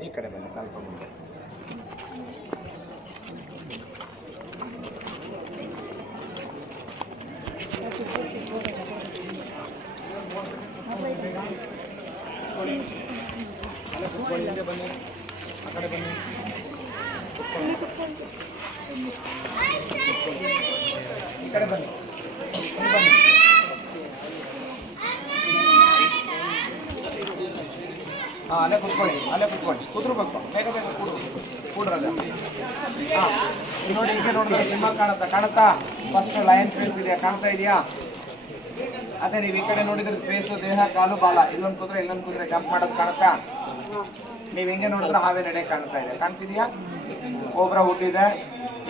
ಈ ಕಡೆ ಬನ್ನಿ ಸ್ವಲ್ಪ ಮುಂದೆ. ಹಿಂದೆ ಬನ್ನಿ, ಆ ಕಡೆ ಬನ್ನಿ, ಈ ಕಡೆ ಬನ್ನಿ, ಬನ್ನಿ. ಹಾಂ ಅಲ್ಲೇ ಕುತ್ಕೊಳ್ಳಿ ಕೂತ್ರುಬೇಕು, ಬೇಗ ಕೂಡ್ರಲ್ಲ. ಹಾಂ ನೋಡಿ, ಹೀಗೆ ನೋಡಿದ್ರೆ ಸಿಂಹ ಕಾಣುತ್ತಾ ಫಸ್ಟ್ ಲಯನ್ ಫೇಸ್ ಇದೆಯಾ, ಕಾಣ್ತಾ ಇದೆಯಾ? ಅದೇ ನೀವು ಈ ಕಡೆ ನೋಡಿದ್ರೆ ಫೇಸು, ದೇಹ, ಕಾಲು, ಬಾಲ, ಇಲ್ಲೊಂದು ಕೂತ್ರೆ ಜಂಪ್ ಮಾಡೋದು ಕಾಣುತ್ತಾ? ನೀವು ಹಿಂಗೆ ನೋಡಿದ್ರೆ ಹಾವೇ ನಡೆ ಕಾಣ್ತಾ ಇದೆ, ಕಾಣ್ತಿದ್ಯಾ? ಕೋಬ್ರಾ ಹುಡ್ ಇದೆ.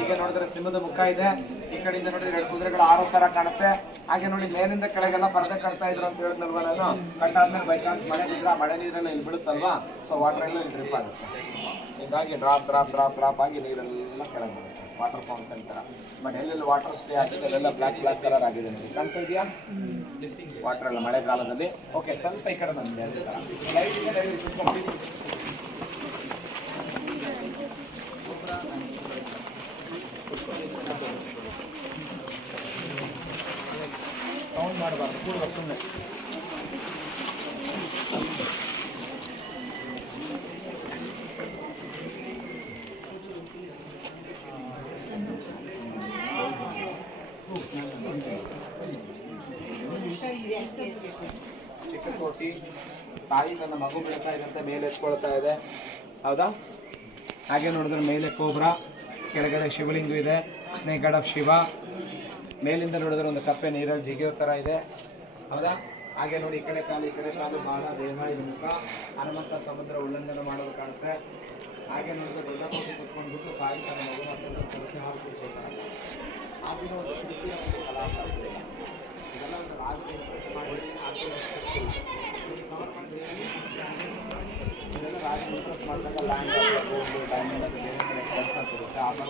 ಈಗ ನೋಡಿದ್ರೆ ಸಿಂಹದ ಮುಖ ಇದೆ. ಈ ಕಡೆಯಿಂದ ನೋಡಿದ್ರೆ 2 ಕುದುರೆಗಳು ಆರೋ ಥರ ಕಾಣುತ್ತೆ. ಹಾಗೆ ನೋಡಿ ಮೇಲಿಂದ ಕೆಳಗೆಲ್ಲ ಪರದೆ ಕಟ್ತಾ ಇದ್ರು ಅಂತ ಹೇಳಿದ್ನಲ್ವ ನಾನು. ಕಟ್ಟಾದ್ಮೇಲೆ ಬೈ ಚಾನ್ಸ್ ಮಳೆ ಬಿದ್ದರೆ ಮಳೆ ನೀರೆಲ್ಲ ಇಲ್ಲಿ ಬೀಳುತ್ತಲ್ವಾ, ಸೊ ವಾಟರ್ ಎಲ್ಲ ಇಲ್ಲಿ ಡ್ರಿಪ್ ಆಗುತ್ತೆ. ಹೀಗಾಗಿ ಡ್ರಾಪ್ ಆಗಿ ನೀರೆಲ್ಲ ಕೆಳಗೆ ಬರುತ್ತೆ, ವಾಟರ್ ಫೌಂಟೇನ್ ಥರ. ಬಟ್ ಎಲ್ಲೆಲ್ಲಿ ವಾಟರ್ ಸ್ಟೇ ಆಗಿದೆ ಅಲ್ಲೆಲ್ಲ ಬ್ಲ್ಯಾಕ್ ಕಲರ್ ಆಗಿದೆ ನೋಡಿ, ಕಾಣ್ತಾ ಇದೆಯಾ? ವಾಟರ್ ಎಲ್ಲ ಮಳೆಗಾಲದಲ್ಲಿ. ಓಕೆ, ಸ್ವಲ್ಪ ಈ ಕಡೆ ಬಂದಿದೆ ಅದೇ ಥರ ಲೈಟ್ ಸೌಂಡ್ ಮಾಡಬಾರ್ದು, ಕೂಡಬೇಕು ಸುಮ್ಮನೆ. ಚಿಕ್ಕ ಕೋಟಿ ತಾಯಿ ನನ್ನ ಮಗು ಬೀಳ್ತಾ ಇದ್ದಂತೆ ಮೇಲೆ ಎತ್ಕೊಳ್ತಾ ಇದೆ, ಹೌದಾ? ಹಾಗೆ ನೋಡಿದ್ರೆ ಮೇಲೆ ಕೋಬ್ರಾ, ಕೆಳಗಡೆ ಶಿವಲಿಂಗ ಇದೆ, ಸ್ನೇಕ್ ಗಾಡ್ ಆಫ್ ಶಿವ. ಮೇಲಿಂದ ನೋಡಿದ್ರೆ ಒಂದು ಕಪ್ಪೆ ನೀರಲ್ಲಿ ಜಿಗಿಯೋ ಥರ ಇದೆ, ಹೌದಾ? ಹಾಗೆ ನೋಡಿ, ಈ ಕಡೆ ಕಾಲು ಬಾಲ, ದೇಹ, ಇದು ಮುಖ. ಹನುಮಂತ ಸಮುದ್ರ ಉಲ್ಲಂಘನೆ ಮಾಡೋದು ಕಾಣುತ್ತೆ. ಹಾಗೆ ನೋಡಿದ್ರೆ ದೊಡ್ಡ ಕೋಟಿ ಕುತ್ಕೊಂಡ್ಬಿಟ್ಟು ತಾಯಿ ತನ್ನ ಮಗು ಮತ್ತು ತುಳಸಿ ಹಾಲು ಕುಡಿಸೋತಾರೆ. ಆಗಿನ ಒಂದು ಶಿಲ್ಪಿಯ ಒಂದು ಕಲಾಕಾರ ಇದೆಲ್ಲ ಒಂದು ರಾಜಕೀಯ ಇಂಪ್ರೆಸ್ ಮಾಡಿ ಇದೆಲ್ಲ ರಾಜ ಇಂಪ್ರೆಸ್ ಮಾಡಿದಾಗ ಲ್ಯಾಂಡ್ ಗೋಲ್ಡು ಡೈಮಂಡ್ ಅದು ಬೇರೆ ಬೇರೆ ಕೆಲಸ ಸಿಗುತ್ತೆ. ಆ ಥರ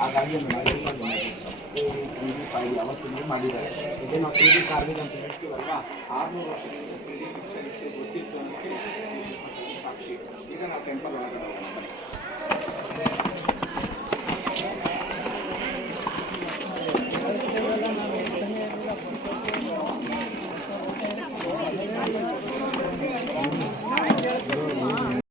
ಹಾಗಾಗಿ 3D 5D ಅವತ್ತಿಂದ ಮಾಡಿದ್ದಾರೆ. ಇದೇ ನಾವು 3D ಕಾರ್ವಿಂಗ್ ಅಂತ ಹೇಳ್ತೀವಲ್ವಾ, 600 ವರ್ಷದಿಂದ 3D ಪಿಕ್ಚರ್